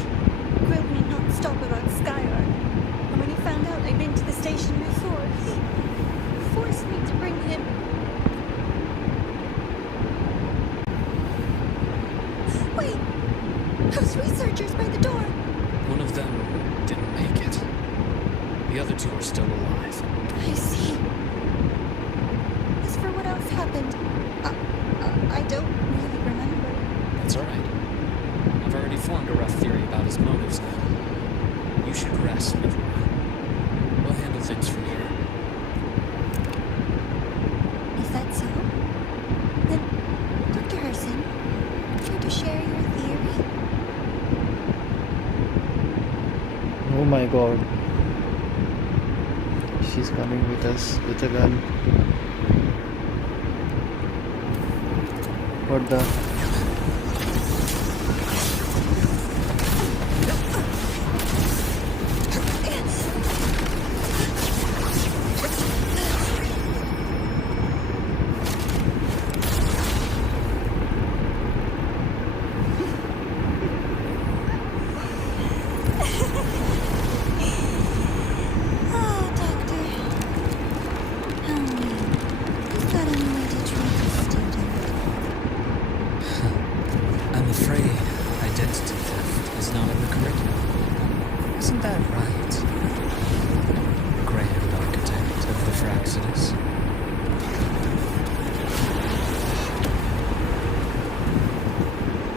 grilled me non-stop about Skylark. And when he found out I'd been to the station before, he forced me to bring him. Wait! Those researchers by the door! One of them didn't make it. The other two are still alive. I see. As for what else happened, I don't really remember. That's alright. I've already formed a rough theory about his motives now. You should rest, Navora. We'll handle things from here. Is that so? Then, Dr. Harrison, care to share your theory? Oh my God. She's coming with us with a gun. What the? Is that any way to treat a student? I'm afraid identity theft is not in the curriculum. Isn't that right, Grand Architect of the Fraxidus?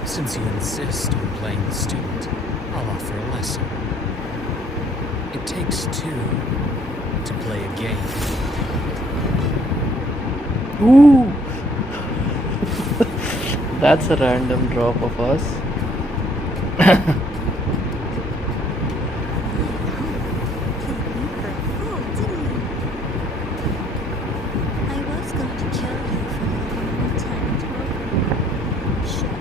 Since you insist on playing the student, I'll offer a lesson. It takes two to play a game. Ooh. That's a random drop of us. I was going to kill you for leaving the time to over. Sure.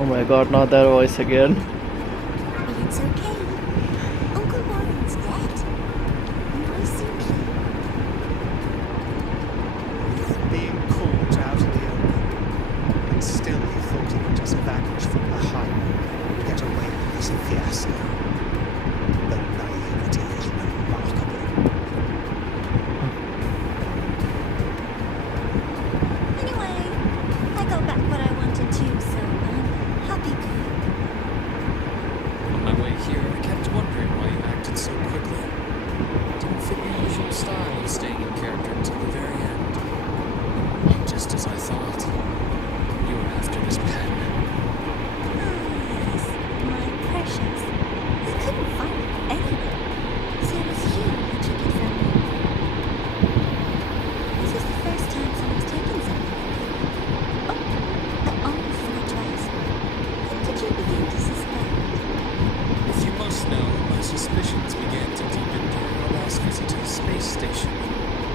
Oh my god, not that voice again. But it's okay. Uncle Warren's dead. Nice and clean. Being caught out in the open, and still he thought he could just vanish from the highway and get away with this fiasco. The naivety is remarkable. Anyway, I got back what I wanted to, so I'm happy. On my way here, I kept wondering why you acted so quickly. Didn't fit your usual style of staying in character until the very end. Just as I thought. You were after this pen. Yes, my precious. I couldn't find it anywhere. So it was you who took it from me. This is the first time someone's taken something from me. Oh, I almost apologize. When did you begin to suspect? If you must know, my suspicions began to deepen during our last visit to the space station.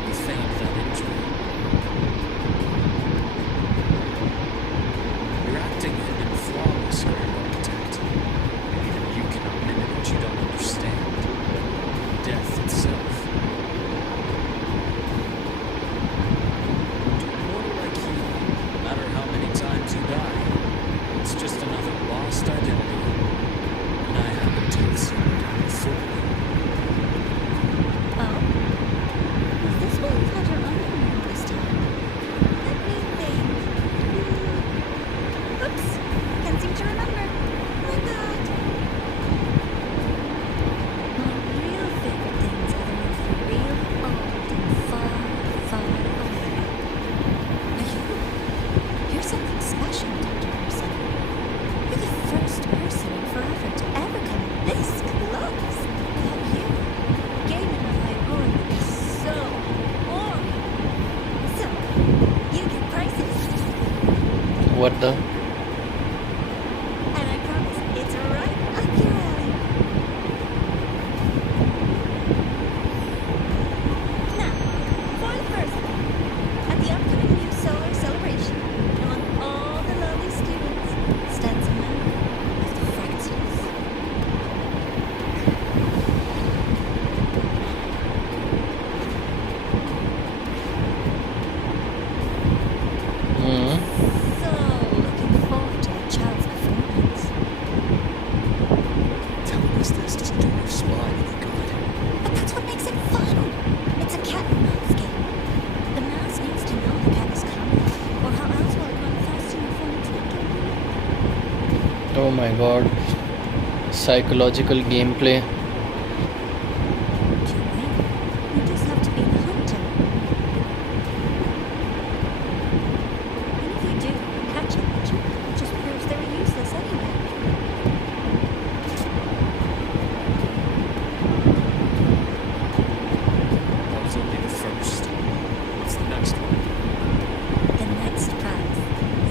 You feigned that injury. Your acting had been flawless, Grand Architect. And even you cannot mimic what you don't understand. Death itself. To a mortal like you, no matter how many times you die, it's just another lost identity. And I happen to have seen it before. Oh? Is this why you've had your underwear this time? Let me think. Oops. Can't seem to remember. My God. My real favorite things are the ones that are real old and far, far away. You're something special, Dr. Harrison. You're the first person in forever to ever come this close. Without you, gaming with Hiyuki would be so boring. So, you get prizes. What the? And I promise it's right up your alley. Now, for the first one, at the upcoming new solar celebration, among all the lovely students, stands a member of the Fraxidus. Hmm. So, looking forward to the child's performance. Telling us this doesn't do our spine any good. But that's what makes it fun. It's a cat and mouse game. The mouse needs to know the cat is coming, or how else will it run fast enough for it to get Oh my god. Psychological gameplay. too late. You just have to be the hunter. And if you do catch a hunter, it just proves they were useless anyway. That was only the first. What's the next one? The next prize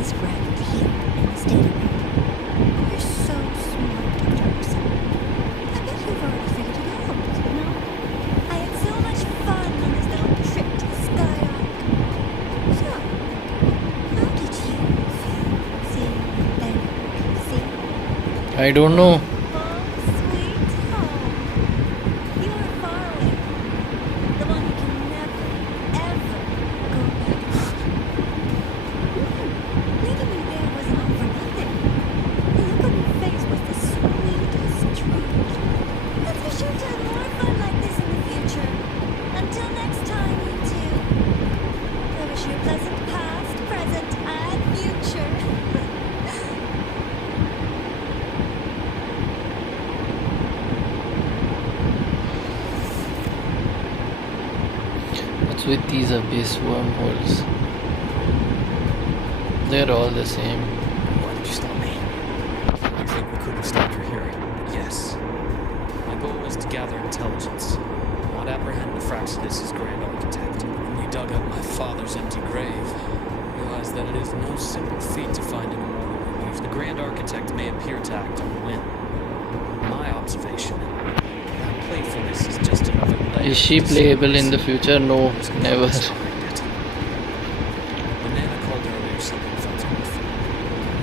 is right here in this data room. You're so smart, Dr. Harrison. I bet you've already figured it out, no? I had so much fun on this little trip to the Sky Arc. So, how did you see? I don't know. Oh, sweet home. You are far away. The one who can never What's with these abyss wormholes? They're all the same. Why did you stop me? You think we could have stopped her here? Yes. My goal was to gather intelligence, not apprehend Fraxidus' grand architect. When we dug up my father's empty grave, I realized that it is no simple feat to find an immortal relief. The grand architect may appear to act on a whim. My observation, that playfulness is just another layer. Is she playable in the future? No, never. When Nana called earlier, something felt off.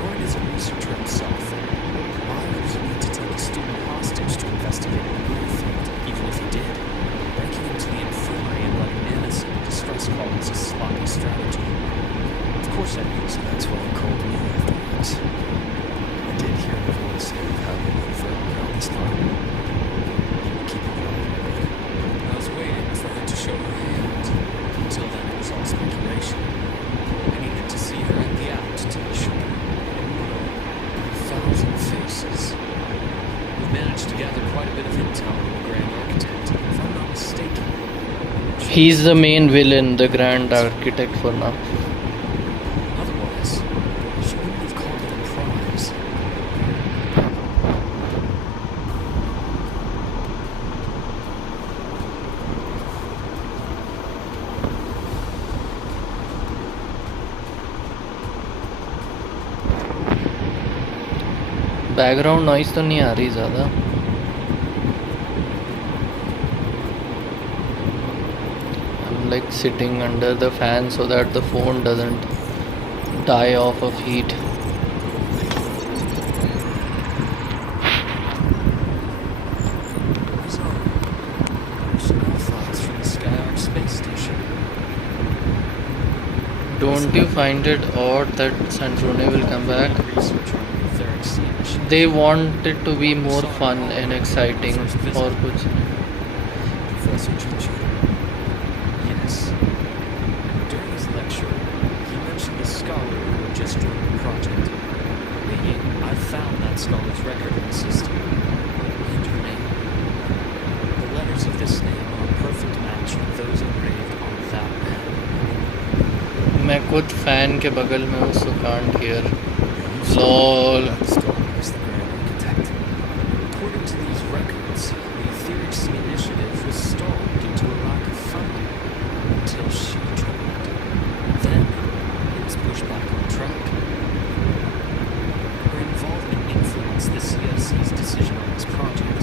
Warren is a researcher himself. Why does he need to take a student hostage to investigate the belief? Even if he did, breaking into the infirmary and letting Nana see the distress call is a sloppy strategy. Of course I knew, So that's why you called me afterwards. I did hear the voice of having been infirmary all this time. You were keeping an eye on me. I was waiting for her to show her hand. Until then, it was all speculation. I needed to see her at the act to be sure. A 1,000 faces. We've managed to gather quite a bit of intel on the Grand Architect. If I'm not mistaken, He's the main villain, the grand architect for now. otherwise, she wouldn't have called it a prize. Background noise तो नहीं आ रही ज़्यादा. I'm like sitting under the fan so that the phone doesn't die off of heat. These are personnel files from the Skyark space station. Don't you find it odd that Sandrone will come back? Research on the etheric sea machine. They want it to be more fun and exciting और कुछ. Professor Chichi. Yes. During his lecture, he mentioned a scholar who had just joined the project. Liye, I found that scholar's record in the system. And her name. The letters of this name are a perfect match with those engraved on that man. मैं खुद fan के बगल में हूँ so can't hear. LOL. That story is the grand architect. According to these records, the Etheric Sea Initiative was stalled due to a lack of funding until she joined. Then, it was pushed back on track. Her involvement influenced the CSC's decision on this project,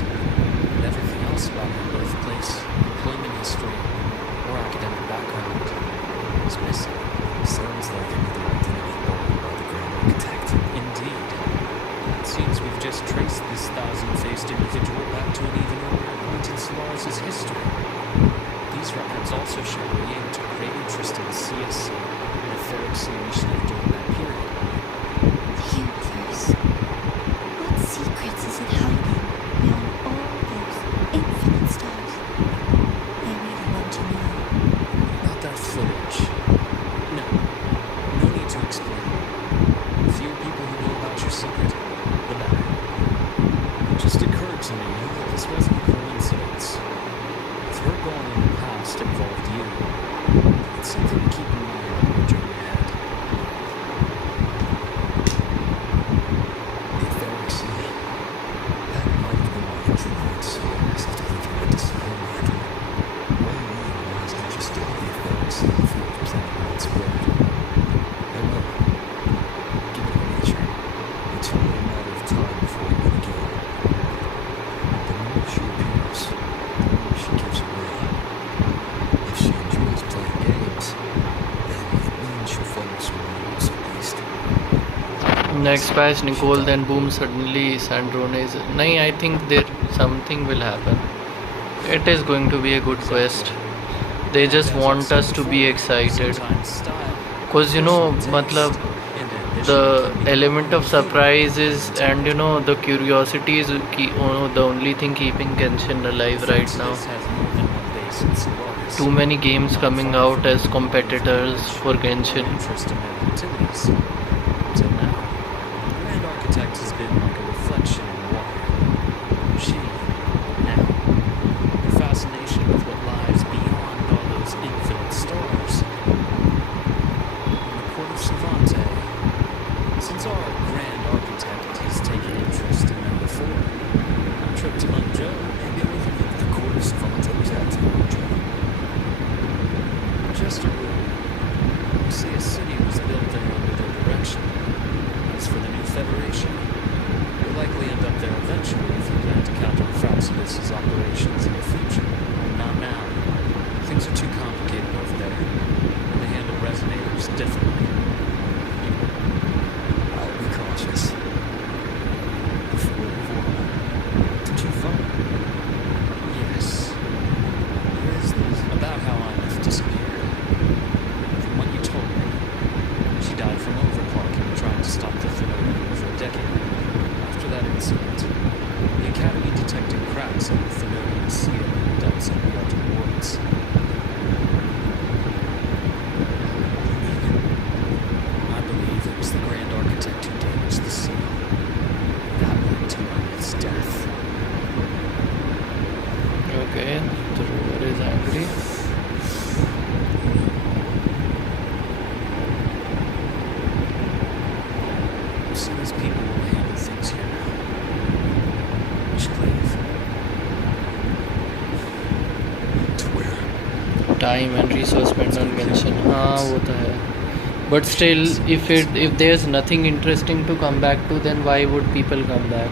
but everything else about her birthplace, employment history, or academic background is missing. Sounds like another identity borrowed by the grand architect. Indeed. It seems we've just traced this 1,000-faced individual back to an even earlier point in Solaris' history. These records also show Liye took great interest in the CSC and the Etheric Sea Initiative during that period. The Antlers. What secrets is it hiding beyond all those infinite stars? I really want to know. Not that footage. No. No need to explain. The fewer people who know about your secret, the better. It just occurred to me that this wasn't a coincidence. If her going in the past involved you, it's something to keep in mind on your journey ahead. The etheric sea. That might have been why you joined Solaris after leaving my disappointment. One realized that you still the etheric sea if you were planning on its way. I will. Given her nature, it's only a matter of time before we meet again. The moment she appears, the more she gives away. If she enjoys playing games, then it means she'll follow some rules at least. Next patch Nicole, then boom, suddenly Sandrone is. नहीं, I think there something will happen. It is going to be a good quest. They just want us to be excited. Sometimes style, Cause you know, matlab, and ambition the can be element of surprise is, and you know, the curiosity is the only thing keeping Genshin alive right now. This has more than one base in Solaris. Too many games coming out as competitors for Genshin. Interest in their activities. Until now, the Grand Architect has been like a reflection in water. She, now, her fascination with what lies beyond all those infinite stars. just a rumor. You see, a city was built there under their direction. As for the new Federation, you'll likely end up there eventually if you plan to counter Fraxidus' operations in the future. Not now. Things are too complicated over there. And they handle resonators differently. I'll be cautious. Before did you find? Yes. About how Ina disappeared. From what you told me, she died from overclocking trying to stop the Thenodian for a decade. After that incident, the Academy detected cracks in the Thenodian seal in the depths of the outer worlds. I believe it was the Grand Architect who damaged the seal. That led to Ina's death. Okay, the rover is angry. See, these people will handle things here. We should leave. To where? Time and resource spent on Genshin. हाँ वो तो है. But still, if there's nothing interesting to come back to, then why would people come back?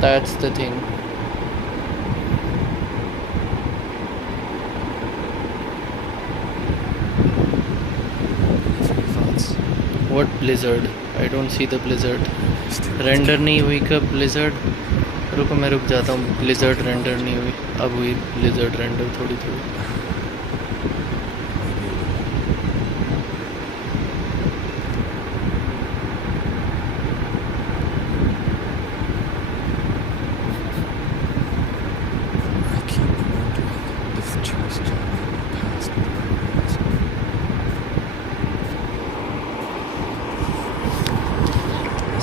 That's the thing. What blizzard? I don't see the blizzard. Render नहीं हुई कब blizzard? रुको मैं रुक जाता हूँ. Blizzard render नहीं हुई. अब हुई blizzard render थोड़ी थोड़ी. I keep wondering if the choices I made in the past were the right ones.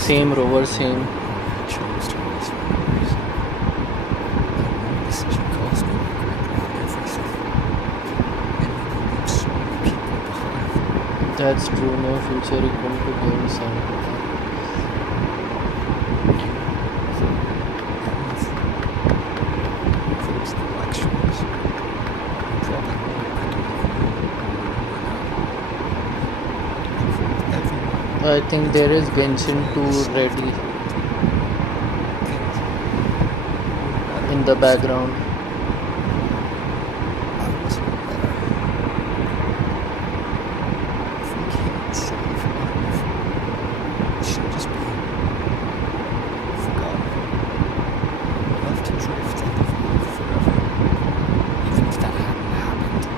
Same rover, same. I chose to raise families. That one decision caused me to regret everything. And it leaves so many people behind. That's true. No future equal to gain some. Those elections. Probably more I don't even know. Everyone. I think there is Genshin 2 ready in the background. I wasn't there. If we can't save life, it should just be forgotten. Left to drift and live forever. Even if that hadn't happened, the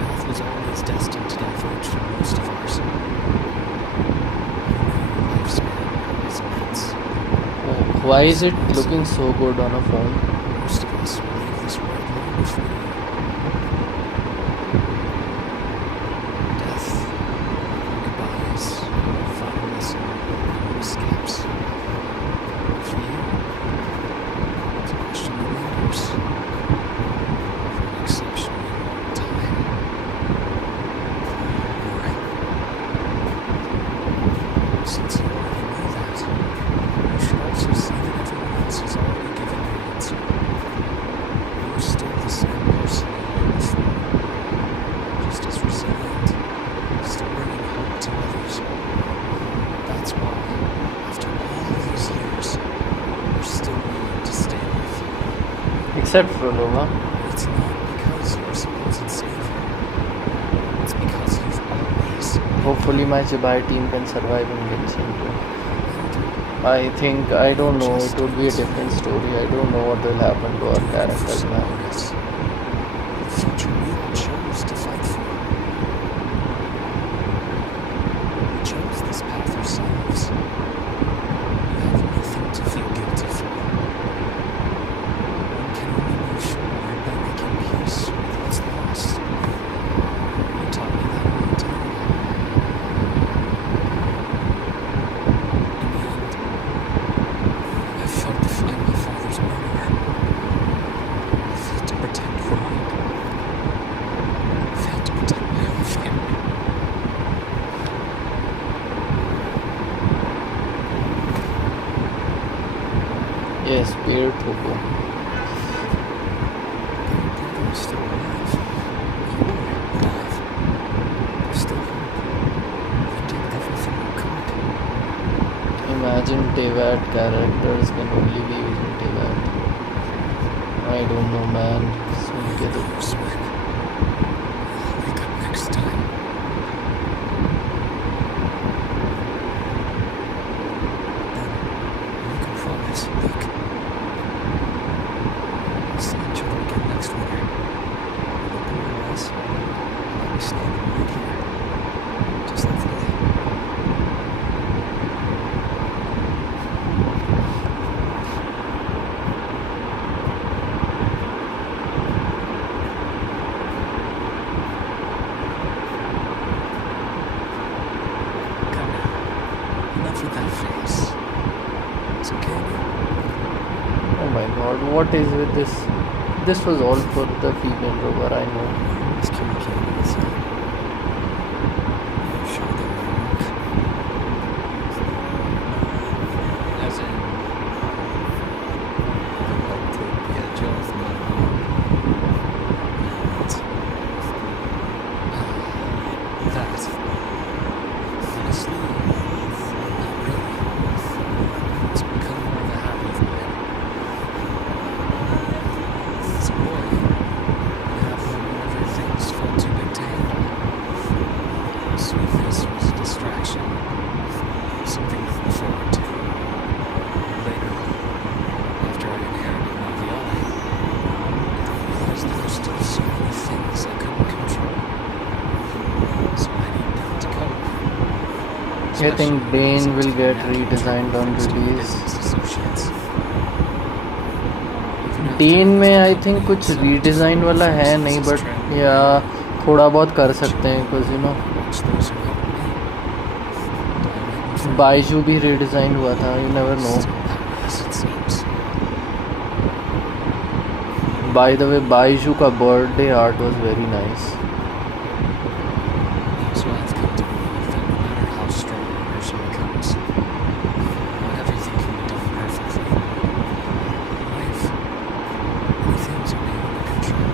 path was always destined to diverge from most of ours. Lifespan is immense. Why is it looking so good on a phone? Most of us will leave this world long before you. Death, goodbyes, final lesson, no escapes. For you, it's a question that lingers for an exceptionally long time. You're right. Since you already know that, you should also see that everyone else has already given their answer. You're still the same person you were before, just as resilient, still bringing hope to others. That's why, after all these years, we're still willing to stay with you. Except for Lova. It's not because you're a supposed savior. It's because you've always Hopefully my Chibai team can survive in Genshin 2. I think, I don't know, it would be a different story. I don't know what will happen to our characters now. the future we all chose to fight for. We chose this path ourselves. You have nothing to feel guilty for. One can only move forward by making peace with what's lost. You taught me that a long time ago. In the end, I felt to find my father's murderer. I failed to protect Ryan. I failed to protect my own family. TVAT characters can only be using TVAT. I don't know, man. सुन के तो Wake up next time. You can promise, look. We'll see each other again next winter. Open your eyes. I'll be standing right here. Just like today. Come now. Enough with that face. It's okay now. oh my god, what is with this? This was all for the female rover, I know. Let's communicate with us. I'm sure that will work. As in, I'll take the edge off my arm. that. Honestly, not really. It's become more of a habit of mine. As a boy, I have one whenever things felt too big to handle. Sweetness was a distraction, something to look forward to. Later, after I inherited my Viale, I realized there were still so many things I couldn't control. So I needed them to cope. I think Dane will get redesigned on release. Dane में I think कुछ redesign वाला है नहीं, but या थोड़ा बहुत कर सकते हैं, because you know बाइजू भी redesign हुआ था, you never know. By the way, Byju का birthday art was very nice. So I've come to believe that no matter how strong a person becomes, not everything can be done perfectly. In life, many things are beyond our control.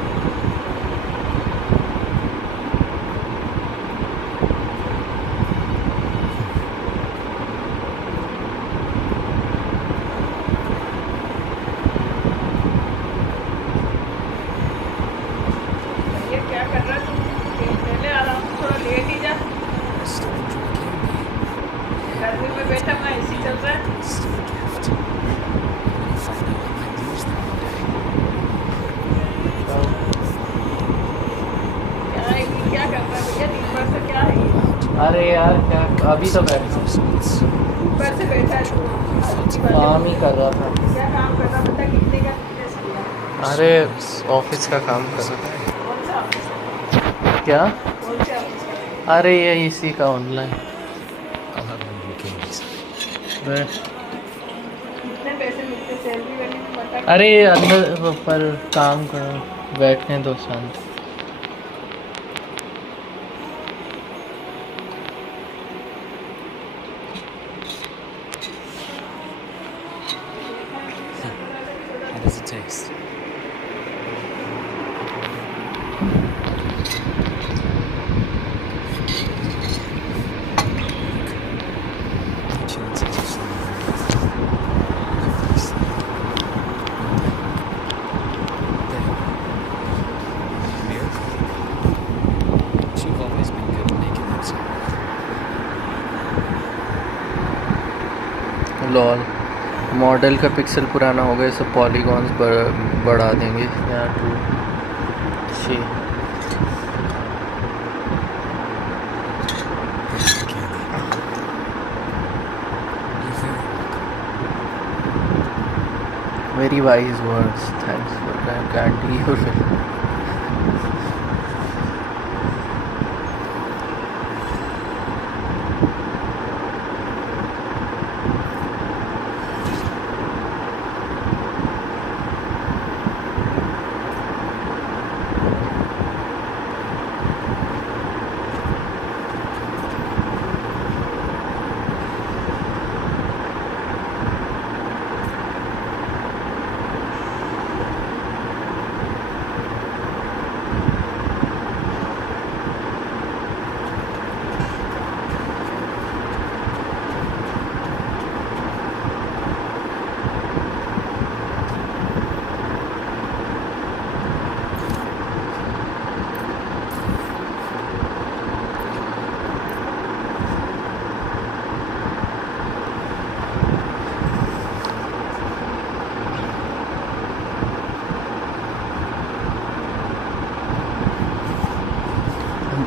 ये क्या कर रहा है तू? पहले आराम से थोड़ा लेट ही जा। I still enjoy candy. गर्मी में बैठा मैं ऐसी चल रहा है। It's still a gift. Even if I know I might lose them one day. क्या है? क्या कर रहा है भैया? दिन भर से क्या है? अरे यार क्या अभी तो बैठा दिन भर से बैठा है तू। अच्छी बात है। काम ही कर रहा था. क्या काम कर रहा है? बता कितने का बिजनेस किया? अरे ऑफिस का काम कर रहा कौन सा ऑफिस है? था. क्या? कौन से ऑफिस है? अरे ये इसी का online. I'll have one of your candies. कितने पैसे मिलते? सैलरी वैलरी में बता। अरे अंदर पर काम करो, बैठने दो शांत. How does it taste? Any chances of slowing down? Miracle. You've always been good at making things happen. Lol model का पिक्सल पुराना हो गया, सब पॉलीगॉन्स बढ़ा देंगे. यहाँ टू छी Thanks for the candy. You're very welcome. very wise words. Thanks for that candy.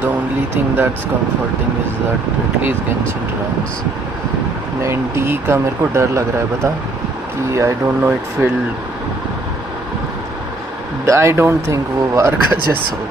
The only thing that's comforting is that at least Genshin runs. 90 का मेरे को डर लग रहा है पता कि I don't know it feel I don't think वो वार का जैसा हो.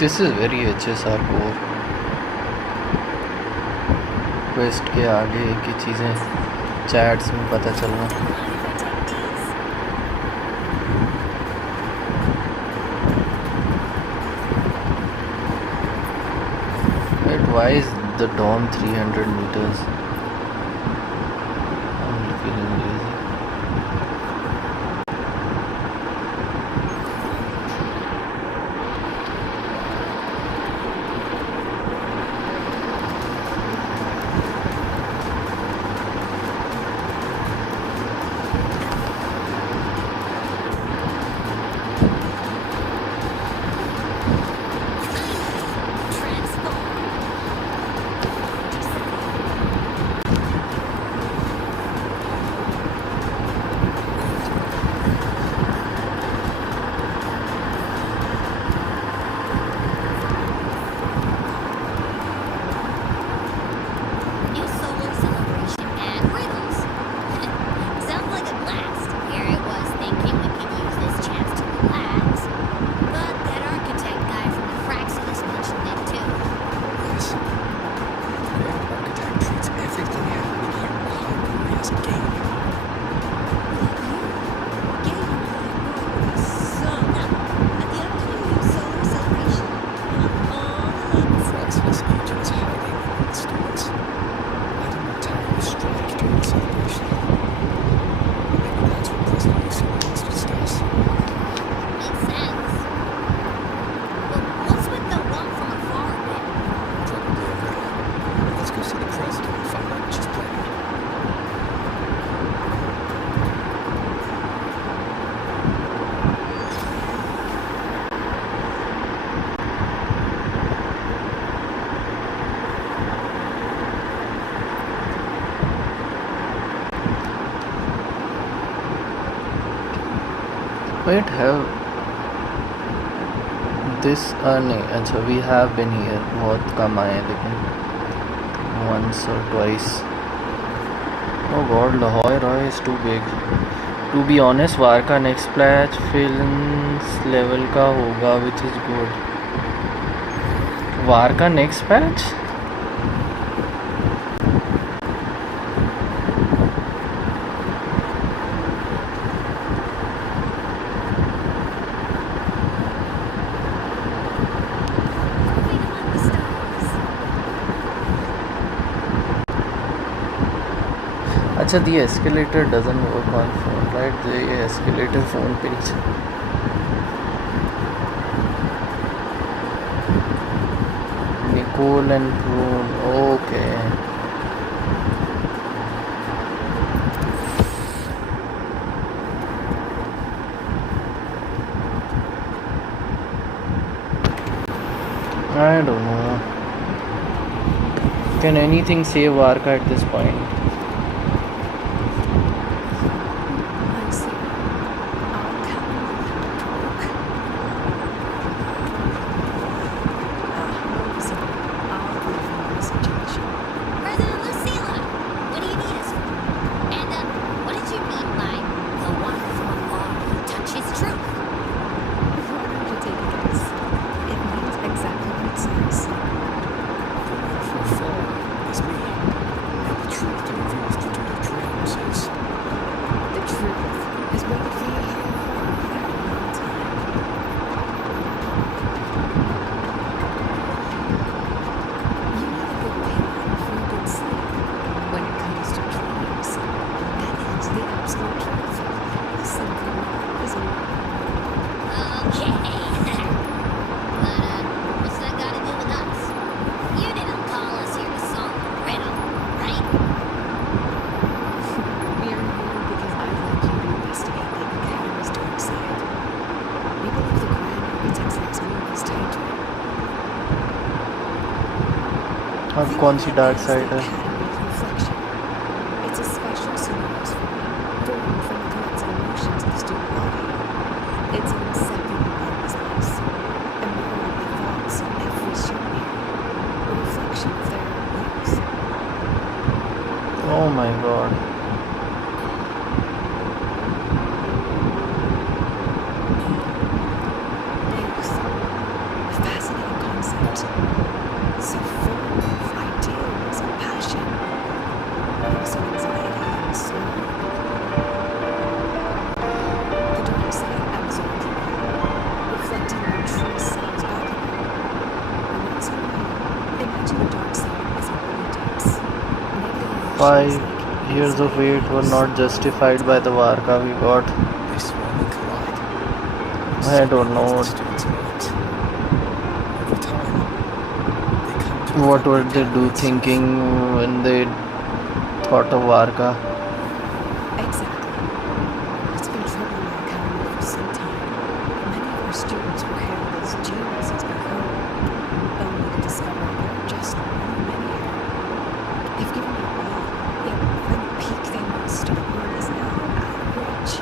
This is very HSR core. Quest के आगे की चीज़ें चैट्स में पता चलना. Wait, why is the dome 300 meters? I'm feeling lazy. Wait, have this नहीं अच्छा we have been here बहुत कम आए हैं लेकिन once or twice. Oh god, Lahore is too big. To be honest, वार का next patch films level का होगा which is good. वार का next patch? अच्छा, the escalator doesn't work on phone, right? The escalator phone page. Nicole and Prune, okay. I don't know. Can anything save Varka at this point? Truth अब कौन सी dark side है? Reflection. It's a special synopsis born from the collective emotions of the student body. It's an inseparable part of this place, a mirror of the thoughts of every student here, a reflection of their youth. Oh my god. Youth. A fascinating concept. So full of ideals and passion, but also anxiety and sorrow. The dark side absorbs them all, reflecting their true selves back at them. And not so long, imagine the dark side as a vortex. Negative emotions 5 like years of wait were not justified by the Varka we got. They swirl and collide. I don't know Students' minds. Over time, they come to what were affect they the do academy thinking when they thought of Varka. Exactly. It's been troubling the academy for some time. Many of our students were hailed as geniuses back home, only to discover they're just one of many here. They've given it all, yet when the peak they must have won is now out of reach.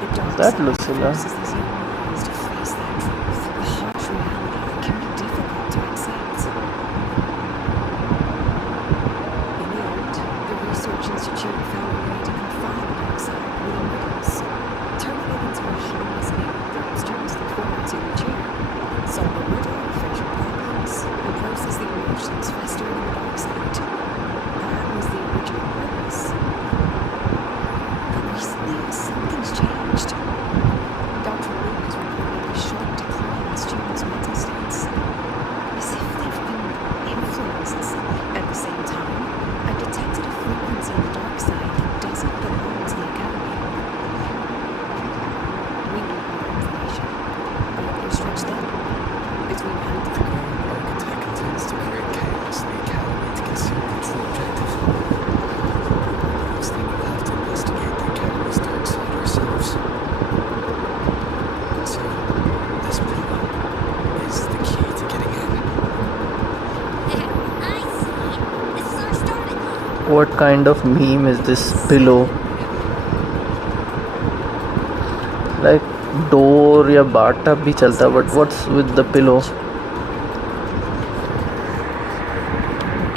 The dark That side Lucilla? forces these young minds to face that truth, the harsh reality that can be difficult to accept. In the end, the research institute found a way to confine the dark side within riddles, turning it into a harmless mirror that students look forward to each year. Solve a riddle, facial problems, and process the emotions festering in the dark side. That was the original purpose. But recently, something's changed. Dr. Luke has reported a sharp decline in students' mental states, as if they've been influenced. At the same time, I detected a frequency in the dark side that doesn't belong to the academy. We need more information. Another stretch then, between hand The current architect intends to create chaos in the academy to conceal the true objective. Looks like we'll have to investigate the academy's dark side ourselves. So, this pillow is the key to getting in. I see. This is our starting line. What kind of meme is this pillow? Like door या bathtub भी चलता, but what's with the pillow?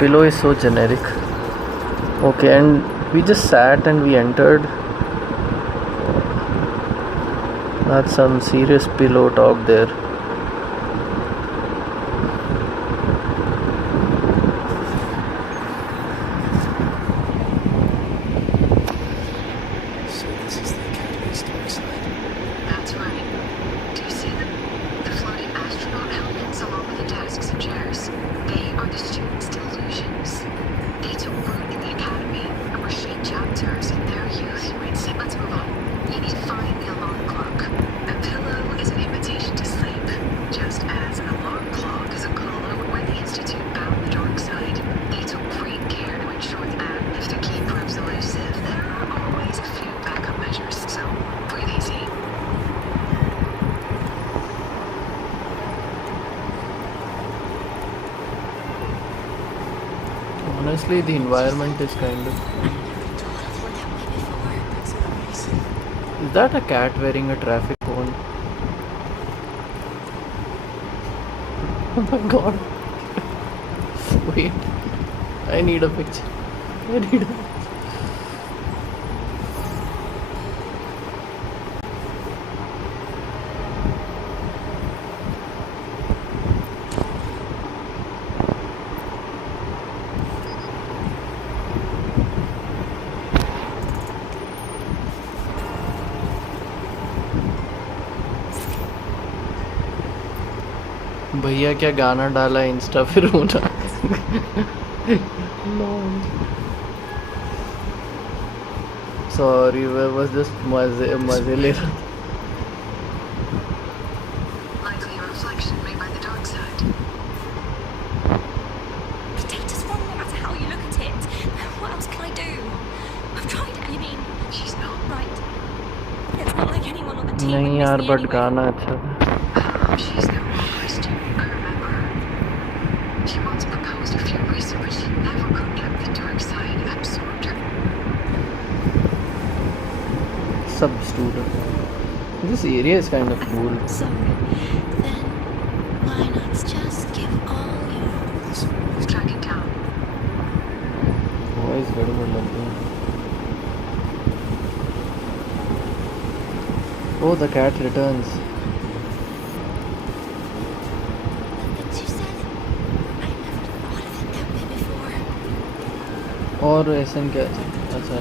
Pillow is so generic. Okay, and we just sat and we entered. That's some serious pillow talk there. So this is the academy's dark side. That's right. Do you see them? The floating astronaut helmets along with the desks and chairs. They are the students' delusions. They took root in the academy and were shaped chapters in their youth. Let's move on. You need to find the alarm clock. A pillow is an invitation to sleep, just as an alarm clock is a call out. When the Institute bound the dark side, they took great care to ensure that if the key proves elusive, there are always a few backup measures. So breathe easy. Honestly, the environment is kind of... Is that a cat wearing a traffic cone? Oh my god. Wait. I need a picture. I need a... भैया क्या गाना डाला Insta पे रोना sorry मैं बस just मजे ले रहा था Likely a reflection made by the dark side. The data's wrong no matter how you look at it. What else can I do? I've tried it. You mean She's not right? It's not like anyone on the team. नहीं would miss यार me but anyway. गाना अच्छा था She's no longer a student. I remember her. She once proposed sub-student. This area is kind of cool. So, then why not just give all your... He's tracking down. Voice गड़बड़ लग रही है. Oh, the cat returns. But you said I never thought of it that way before. और ऐसा क्या? अच्छा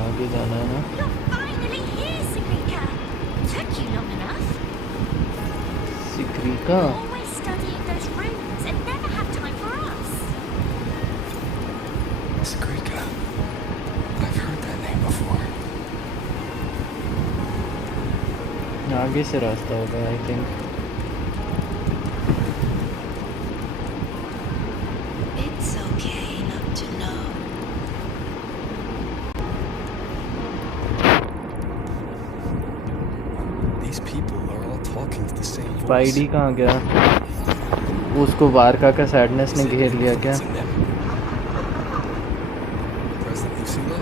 आगे जाना है ना. You're finally here, Sigrika. Took you long enough. सिक्रिका. Always studying those runes and never have time for us. Sigrika. I've heard that name before. आगे से रास्ता होगा I think. It's okay not to know. These people are all talking to the same voice. Spidey कहाँ गया? उसको वारका का sadness ने घेर लिया क्या? It's in them. President Lucilla?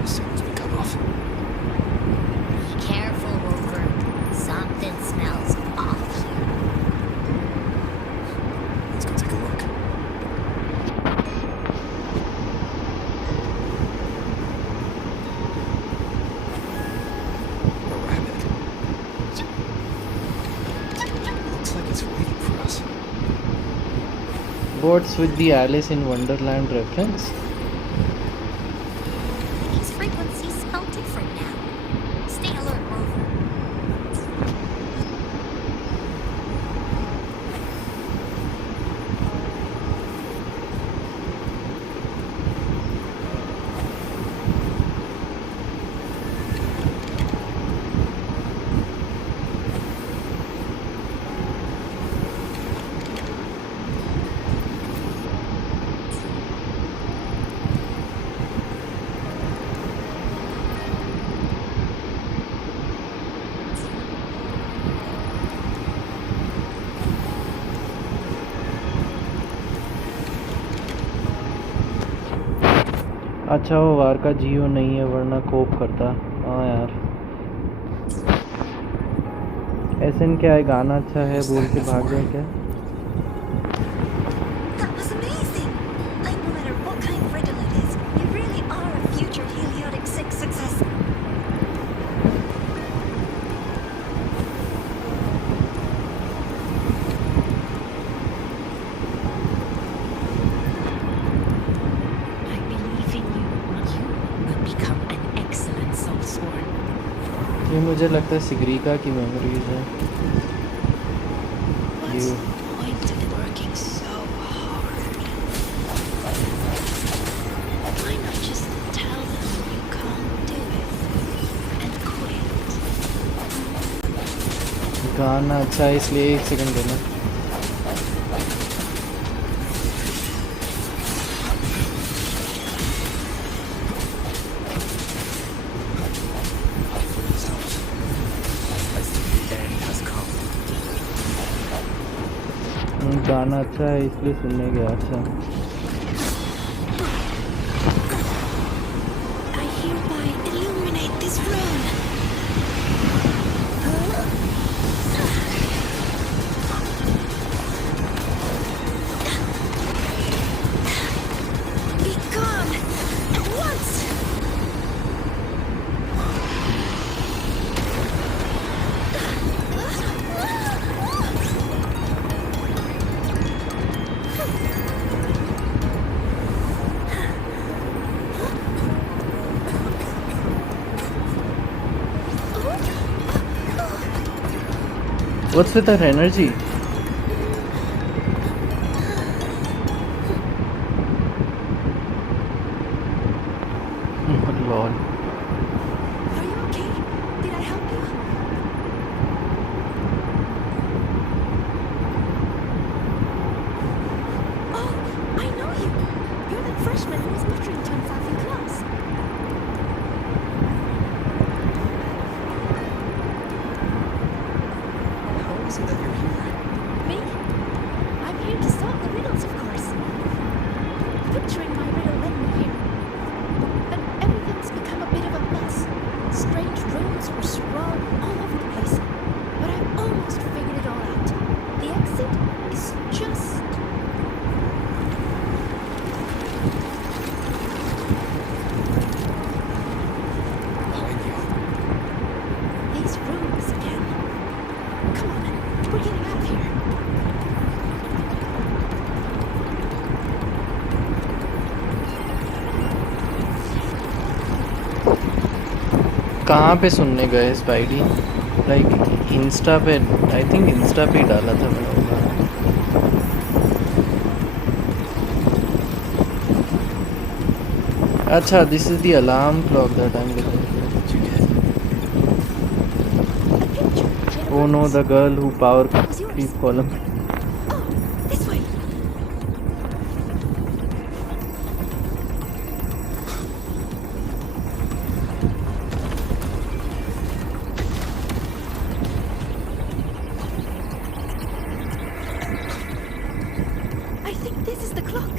The signal's been cut off. Be careful, Rover. Something smells off here. Let's go take a look. A rabbit. Looks like it's waiting for us. What's with the Alice in Wonderland reference? These frequencies spell different now. Stay alert, Rover. अच्छा वो वार का जियो नहीं है वरना कोप करता. हाँ यार. एसन क्या है गाना अच्छा है बोल के भाग गया क्या? That was amazing! Like, no matter what kind of riddle it is, you really are a future Heliotic 6 success. I believe in you. You will become an excellent soulsworn. ये मुझे लगता है सिग्रिका की मेमोरीज है. What's the point of working so hard? Why not just tell them you can't do it and quit? गाना अच्छा है इसलिए 1 सेकंड देना. For this house. I think the end has come. गाना अच्छा है इसलिए सुनने गया. अच्छा I hereby illuminate this room. Be gone at once. What's with her energy? Lol. Are you okay? Did I help you? Oh, I know you. You're that freshman who was muttering to himself in class. How is it that you're here? Me? I'm here to solve the riddles, of course. Picturing my riddle written कहाँ पे सुनने गए spidey? Like Insta पे, I think Insta पे ही डाला था मैंने वो गाना। अच्छा, this is the alarm clock that I'm looking for. Oh no, the girl who power creep column. Oh, this way. I think this is the clock.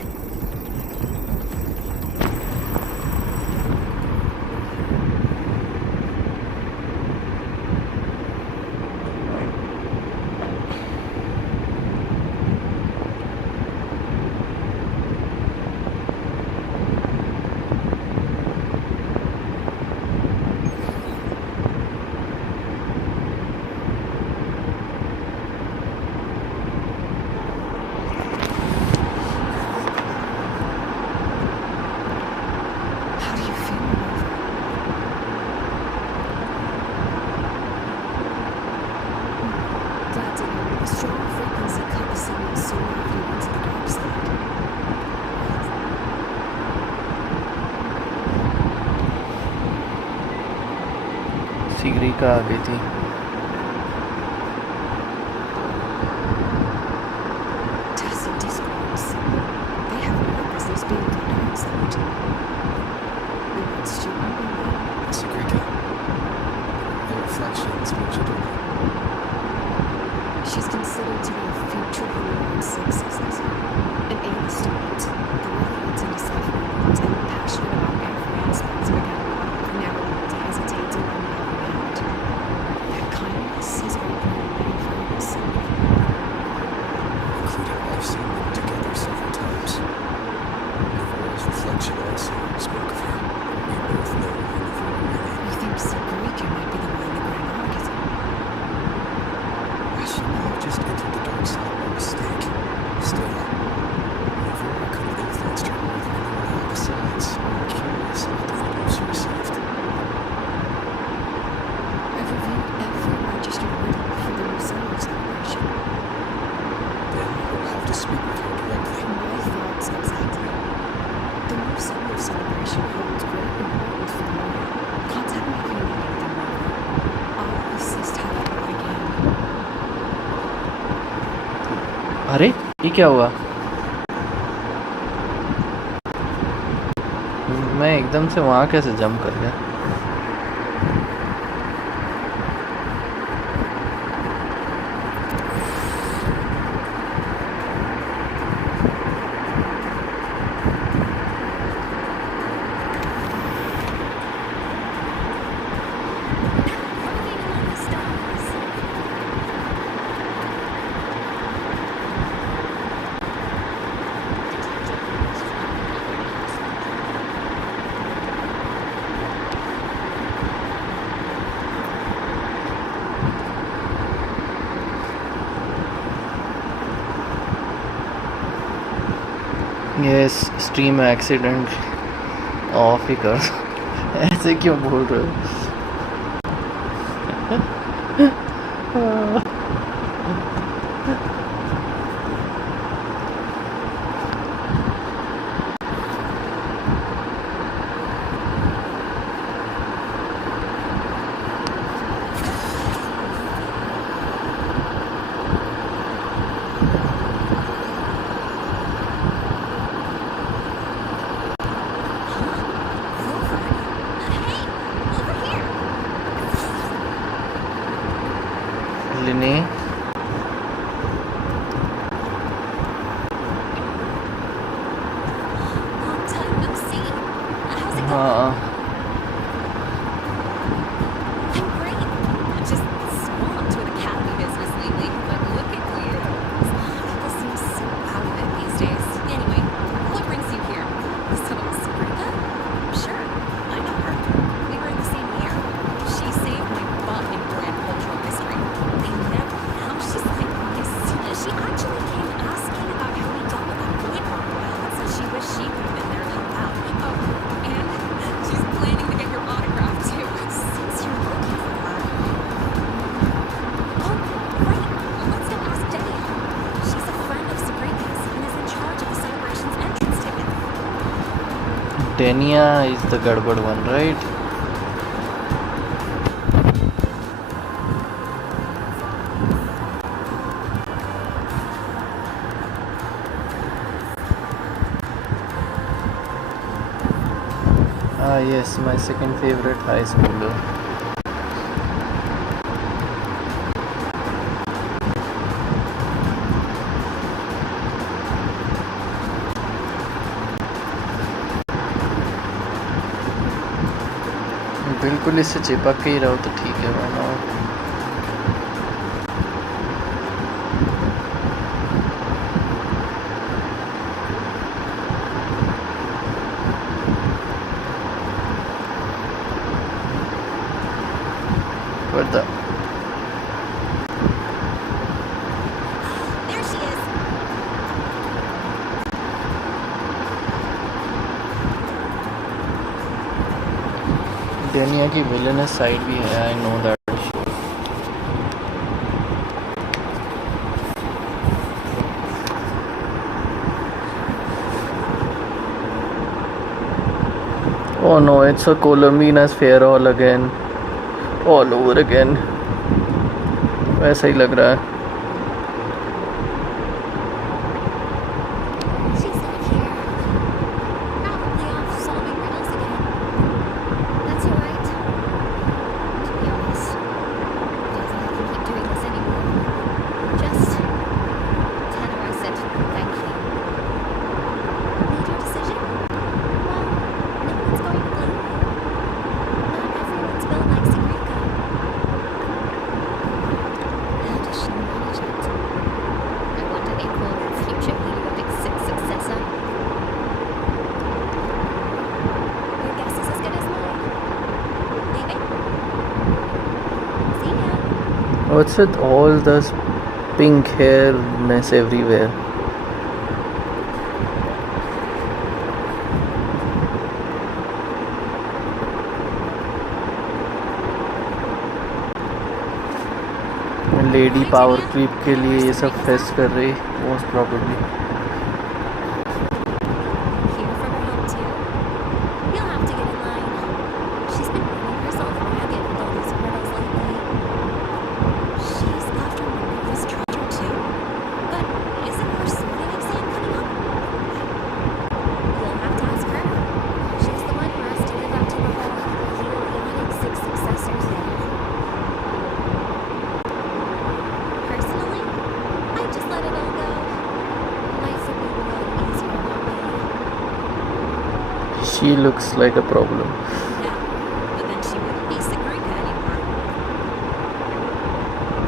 How do you feel, Nova? Glad to hear. A strong frequency cut the signal soon after you went to the dark side. सिगरिका आ गई थी। Tests and discords. They have no business being on the dark side. We want Stuart. Sagrika. The reflections, what you doing? She's considered to be a future Hiyuki 6 successor. An A student, brilliant in deciphering words and passionate about every aspect of academy life, never willing to hesitate to lend a helping hand. That kindness is open and waiting for you to see. Including I've seen them together several times. Navarro's reflection also spoke of her. We both know Navarro really. You think Sagrika might be the one the Grand Arc is in? She may have just entered the dark side by mistake. Still, Navarro could have influenced her more than anyone else. Besides, I'm curious about the videos she received. I've reviewed every registered riddle for the new summer celebration. Then we'll have to speak with her directly. My thoughts exactly. The new summer celebration holds great importance for me. Contact me if you need anything more. I'll assist however I can. अरे ये क्या हुआ? मैं एकदम से वहाँ कैसे jump कर गया? यस, स्ट्रीम एक्सीडेंट ऑफ ही कर। ऐसे क्यों बोल रहे हो? लिनी Long time no see. How's it going? हाँ I'm great. I'm just swamped with academy business lately, but look at you. People seem so out of it these days. Anyway, what brings you here? So, Sabrina? Sure, I know her. We were in the same year. She saved my butt in grand cultural history. They never know. She's like, she actually came asking about how we dealt with that boy for a while and said she wished she could have been there to help out. Oh, and she's Denia is the gadbad one, right? Ah yes, my second favorite high schooler. बिल्कुल इससे चिपक के ही रहो तो ठीक है वरना What the? There she is. डेनिया की विलेनस साइड भी है, I know that. Oh no, it's a Columbina's fair all over again. वैसा ही लग रहा है. She's not here. Probably off solving riddles again. That's alright. To be honest, I don't think I can keep doing this anymore. Just tell her I said thank you. Made your decision? Well, no one's going to blame you. Not everyone's built like Sagrika. How does she manage it? I wonder they call her future Hiyuki successor. Your guess is as good as mine. Leaving? See ya. What's with all this pink hair mess everywhere? Lady power creep के लिए ये सब fest कर रही most probably. Here from her home too? You'll have to get in line. She's been running herself ragged with all these riddles lately. She's after this treasure too? But isn't her sorting exam coming up? You'll have to ask her. She's the one who has to live up to the whole Hiyuki 6 successors thing. Personally, I just let it all go. Life would be a lot easier that way. She looks like a problem. Yeah, but then she wouldn't be Sagrika anymore.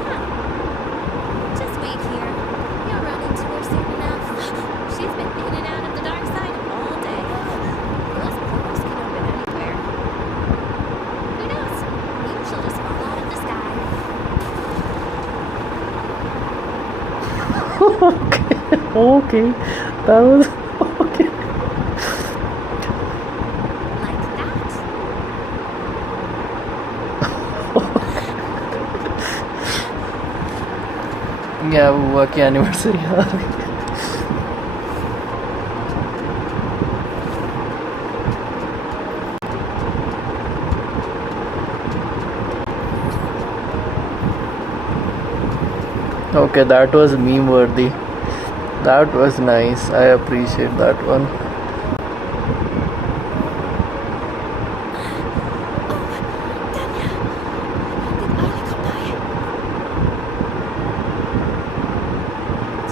Huh. Just wait here. You'll run into her soon enough. She's been in and out of the dark side all day. Those portals can open anywhere. Who knows? Maybe she'll just fall out of the sky. Okay, that was okay. Like that. या WUVA की anniversary आ रही है. Okay, that was meme worthy. That was nice. I appreciate that one.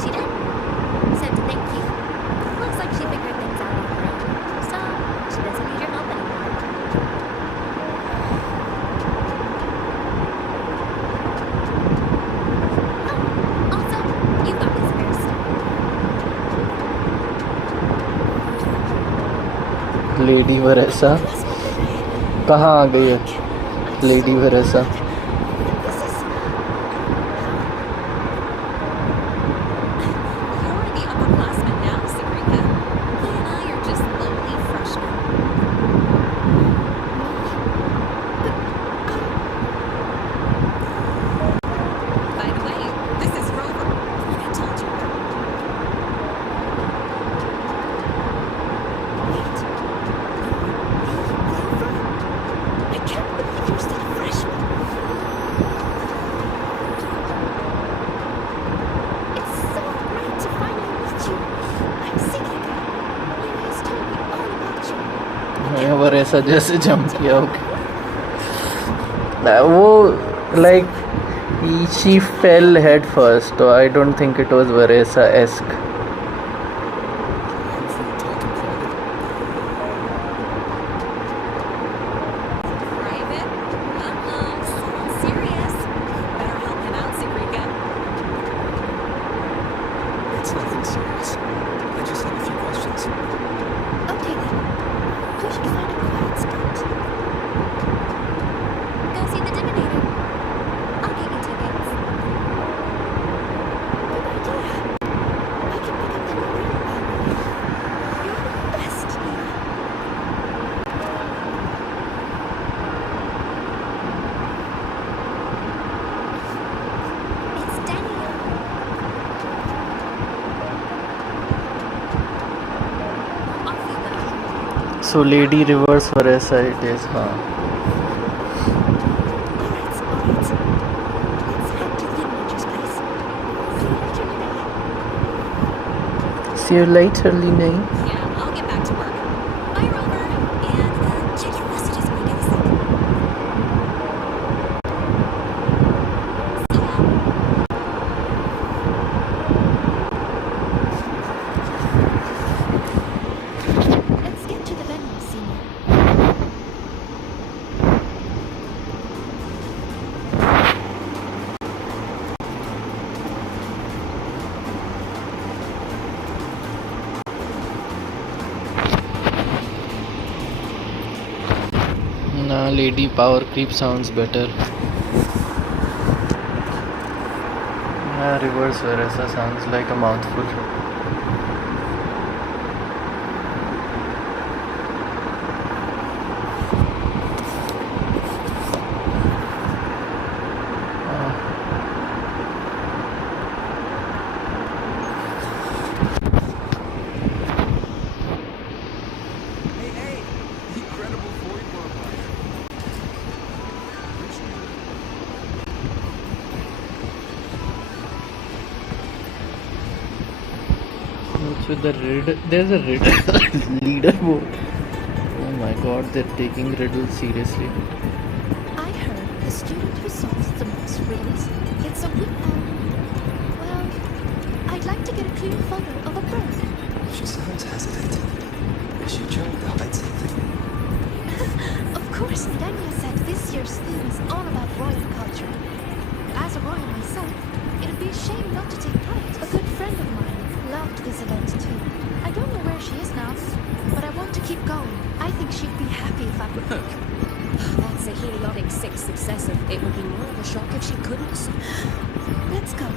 She did. Said to thank you. Looks like she figured things out on her own. So, she doesn't need your help anymore. Oh, also, you've got visitors. Lady Varesa कहाँ आ गई है? Lady Varesa You're the upperclassman now, Sagrika. Lee and I are just lowly freshmen. By the way, this is Rover, like I told you. Wait, वरेसा जैसे jump किया okay वो like she fell head first so I don't think it was Varesa-esque. Private? Sounds serious. Better help him out, Sigrika. It's nothing serious. I just have a few questions. Okay then. We should find a quiet spot. Go see the Divinator. I'll get you tickets. Good idea. I can pick up the new room early. You're the best, Nia. It's Daniel. Off you go. So Lady Reverse Varesa it is हाँ Alright. Let's head to the Divinator's place. See you later, Nia. See you later Linay. Yeah, I'll get back to work. Bye, Rover. And check your messages when you get a sec. See ya. Let's get to the venue, Senior. Nah, Lady Power Creep sounds better. Reverse Varesa sounds like a mouthful. Hey! Incredible void worm. What's with the riddle? There's a riddle leaderboard. Oh my god, they're taking riddles seriously. I heard the student who solves the most riddles gets a win. Well, I'd like to get a clear photo of a bird. She sounds hesitant. Is she trying to hide something? Of course, Daniel said this year's theme is all about royal culture. As a royal myself, it'd be a shame not to take part. A good friend of mine loved this event too. I don't know where she is now, but I want to keep going. I think she'd be happy if I could. That's a heliotic 6 successive. It would be more of a shock if she couldn't. Let's go.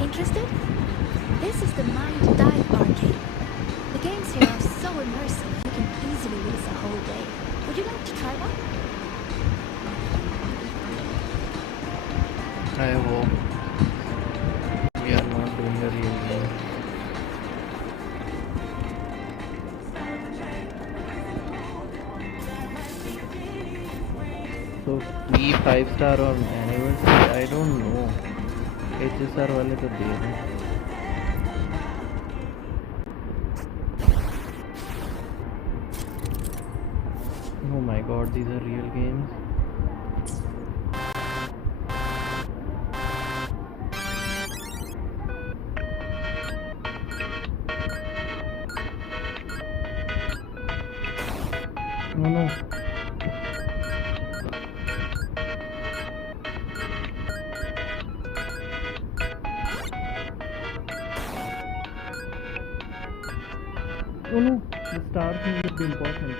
Interested? This is the Mind Dive Arcade. The games here are so immersive, you can easily lose a whole day. Would you like to try one? I hope we are not doing a real game. So we 5-star on anniversary? I don't know. HSR वाले तो दे रहे हैं. Oh my god, these are real games. Oh no. Oh no, the star thing would be important.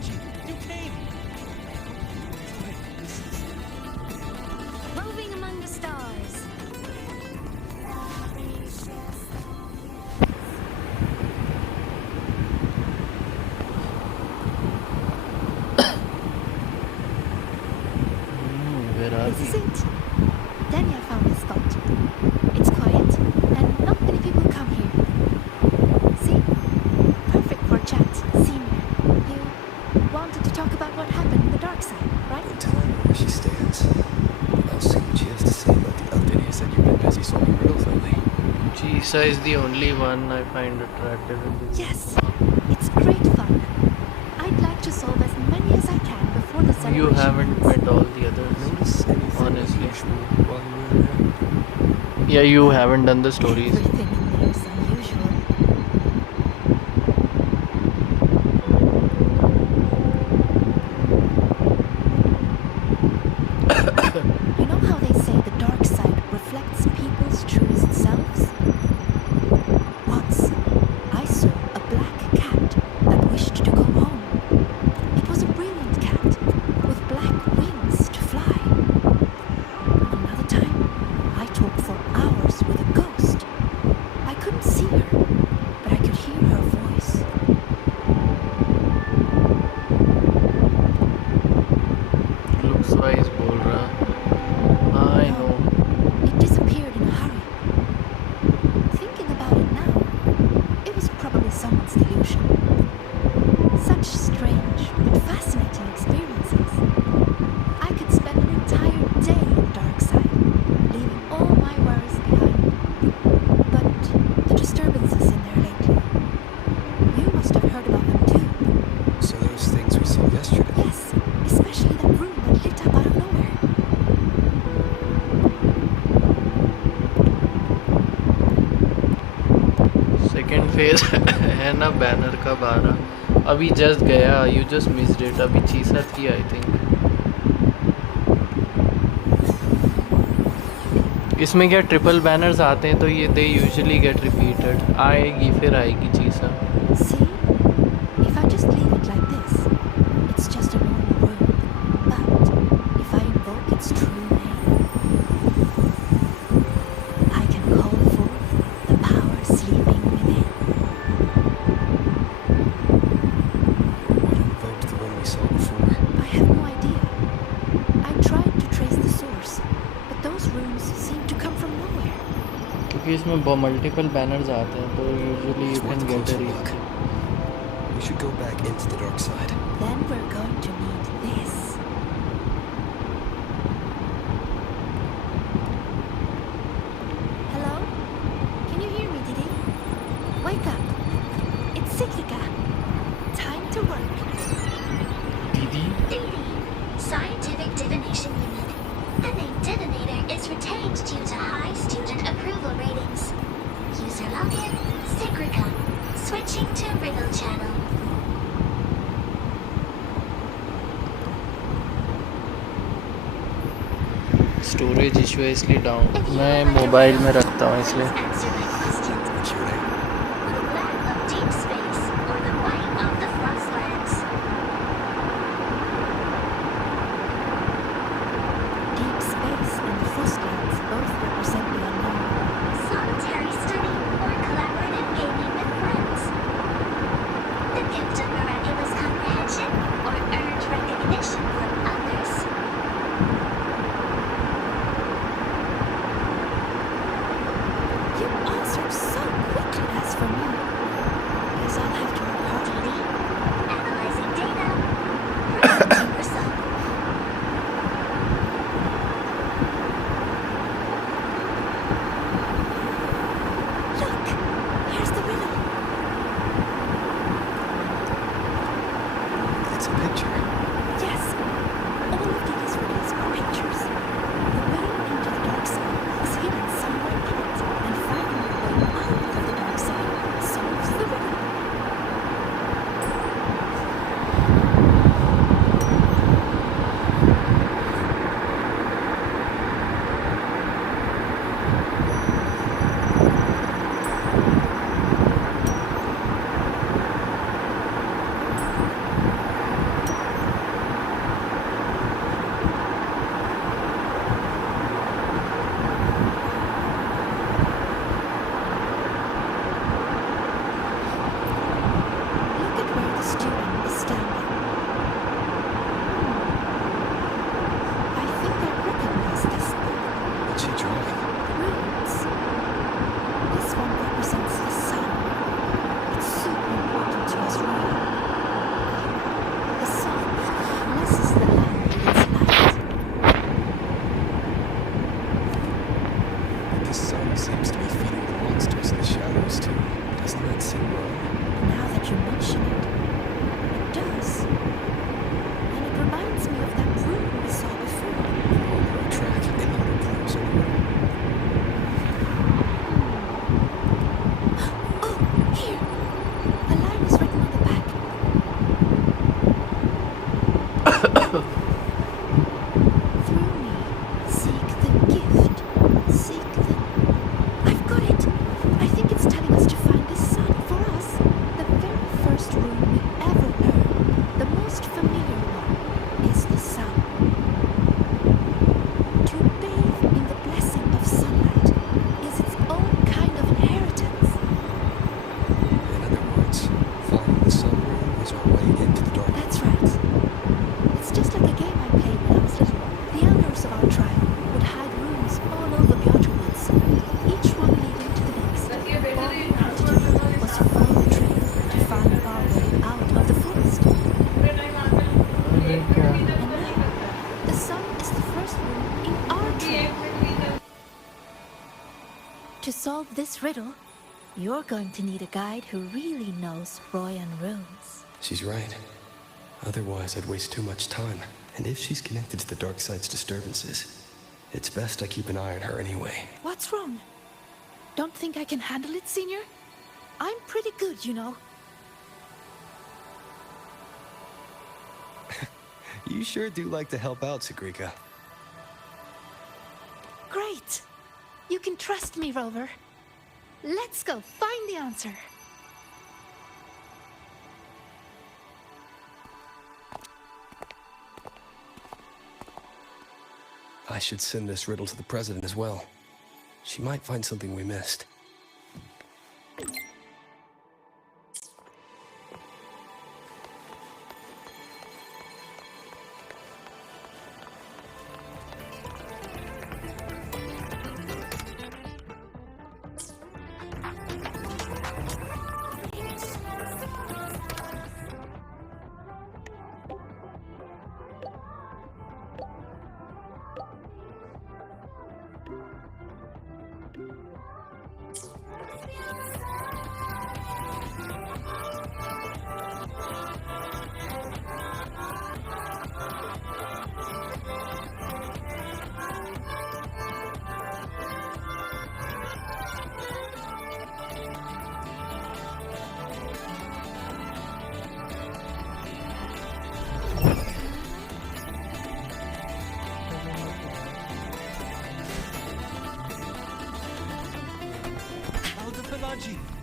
Archie, you came! Roving among the stars. Where are This is we? it. Daniel found this spot. It's quiet, and not many people come here. See? Perfect for a chat. Senior, you wanted to talk about what happened in the dark side, right? Tell her where she stands. I'll see what she has to say about the Aldenia said you've been busy solving riddles lately. Chisa is the only one I find attractive in this. Yes, it's great fun. I'd like to solve as many as I can before the celebration. You haven't ends. met all the others. Notice anything Honestly. unusual while you were in there? Yeah, you haven't done the stories. Everything in there is unusual. You know how they say the dark side reflects people's truest selves? Once, I saw a black cat that wished to go home. It was a brilliant cat with black wings to fly. Another time, I talked for hours with a ghost. I couldn't see her, but I could hear her voice. Looks wise बोल रहा. I know. It disappeared in a hurry. Thinking about it now, it was probably someone's delusion. Such strange but fascinating experiences. I could spend an entire day in the dark side, leaving all my worries behind. But the disturbances in there lately, you must have heard about them too. So those things we saw yesterday. Yes, especially that room that lit up out of nowhere. Second phase है ना banner का 12. अभी just गया. You just missed it. अभी Chisa थी I think. इसमें क्या triple banners आते हैं तो ये दे यूजुअली गेट रिपीटेड. आएगी फिर आएगी Chisa. See? If I just leave it like this, it's just a normal room. But if I invoke its true name, I can call forth the power sleeping within. What invoked the one we saw before? I have no idea. I tried to trace the source, but those runes seem to come from nowhere. क्योंकि इसमें multiple banners आते हैं तो usually you can get a We should go back into the dark side. Then we're going to need this. Hello? Can you hear me, Didi? Wake up. It's Cyclica. Time to work. दीदी. DD, Scientific Divination Unit. The name Divinator is retained due to high student approval ratings. User login, Cyclica. Switching to Riddle Channel. Storage issue है इसलिए down. मैं mobile में रखता हूँ इसलिए. Answer my questions. What's your name? The black of deep space or the white of the frostlands. Deep space and the Frostlands both represent the unknown. Solitary study or collaborative gaming with friends. The gift of miraculous comprehension or earned recognition from others. You answered so quickly as for me. Guess I'll have to work harder. Analyzing data. Presenting result. Look! Here's the riddle. It's a picture. Yes, all of these riddles are pictures. The way into the dark side is hidden somewhere in it, and finding the way out of the dark side solves the riddle. first rune we ever learn, the most familiar one, is the sun. To bathe in the blessing of sunlight is its own kind of inheritance. In other words, following the sun rune is our way into the dark. That's right. It's just like a game I played when I was little. The elders of our tribe would hide runes all over the outer woods, each one leading to the next. All we had to do was follow the trail to find our way out of the forest. And now, the sun is the first rune in our trail. To solve this riddle, you're going to need a guide who really knows Royan runes. She's right. Otherwise, I'd waste too much time. And if she's connected to the dark side's disturbances, it's best I keep an eye on her anyway. What's wrong? Don't think I can handle it, Senior? I'm pretty good, you know. You sure do like to help out, Sagrika. Great! You can trust me, Rover. Let's go find the answer. I should send this riddle to the president as well. She might find something we missed.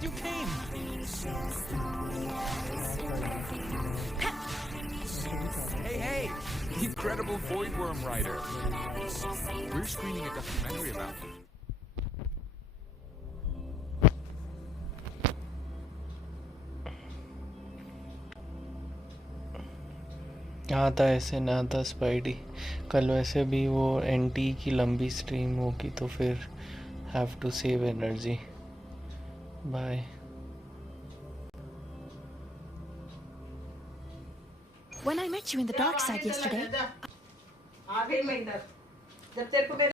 You came! Hey, hey! Incredible Voidworm Rider. We're screening a documentary about him. आता ऐसे ना था spidey कल वैसे भी वो n t की लंबी स्ट्रीम होगी तो फिर have to save energy by When I met you in the dark side yesterday,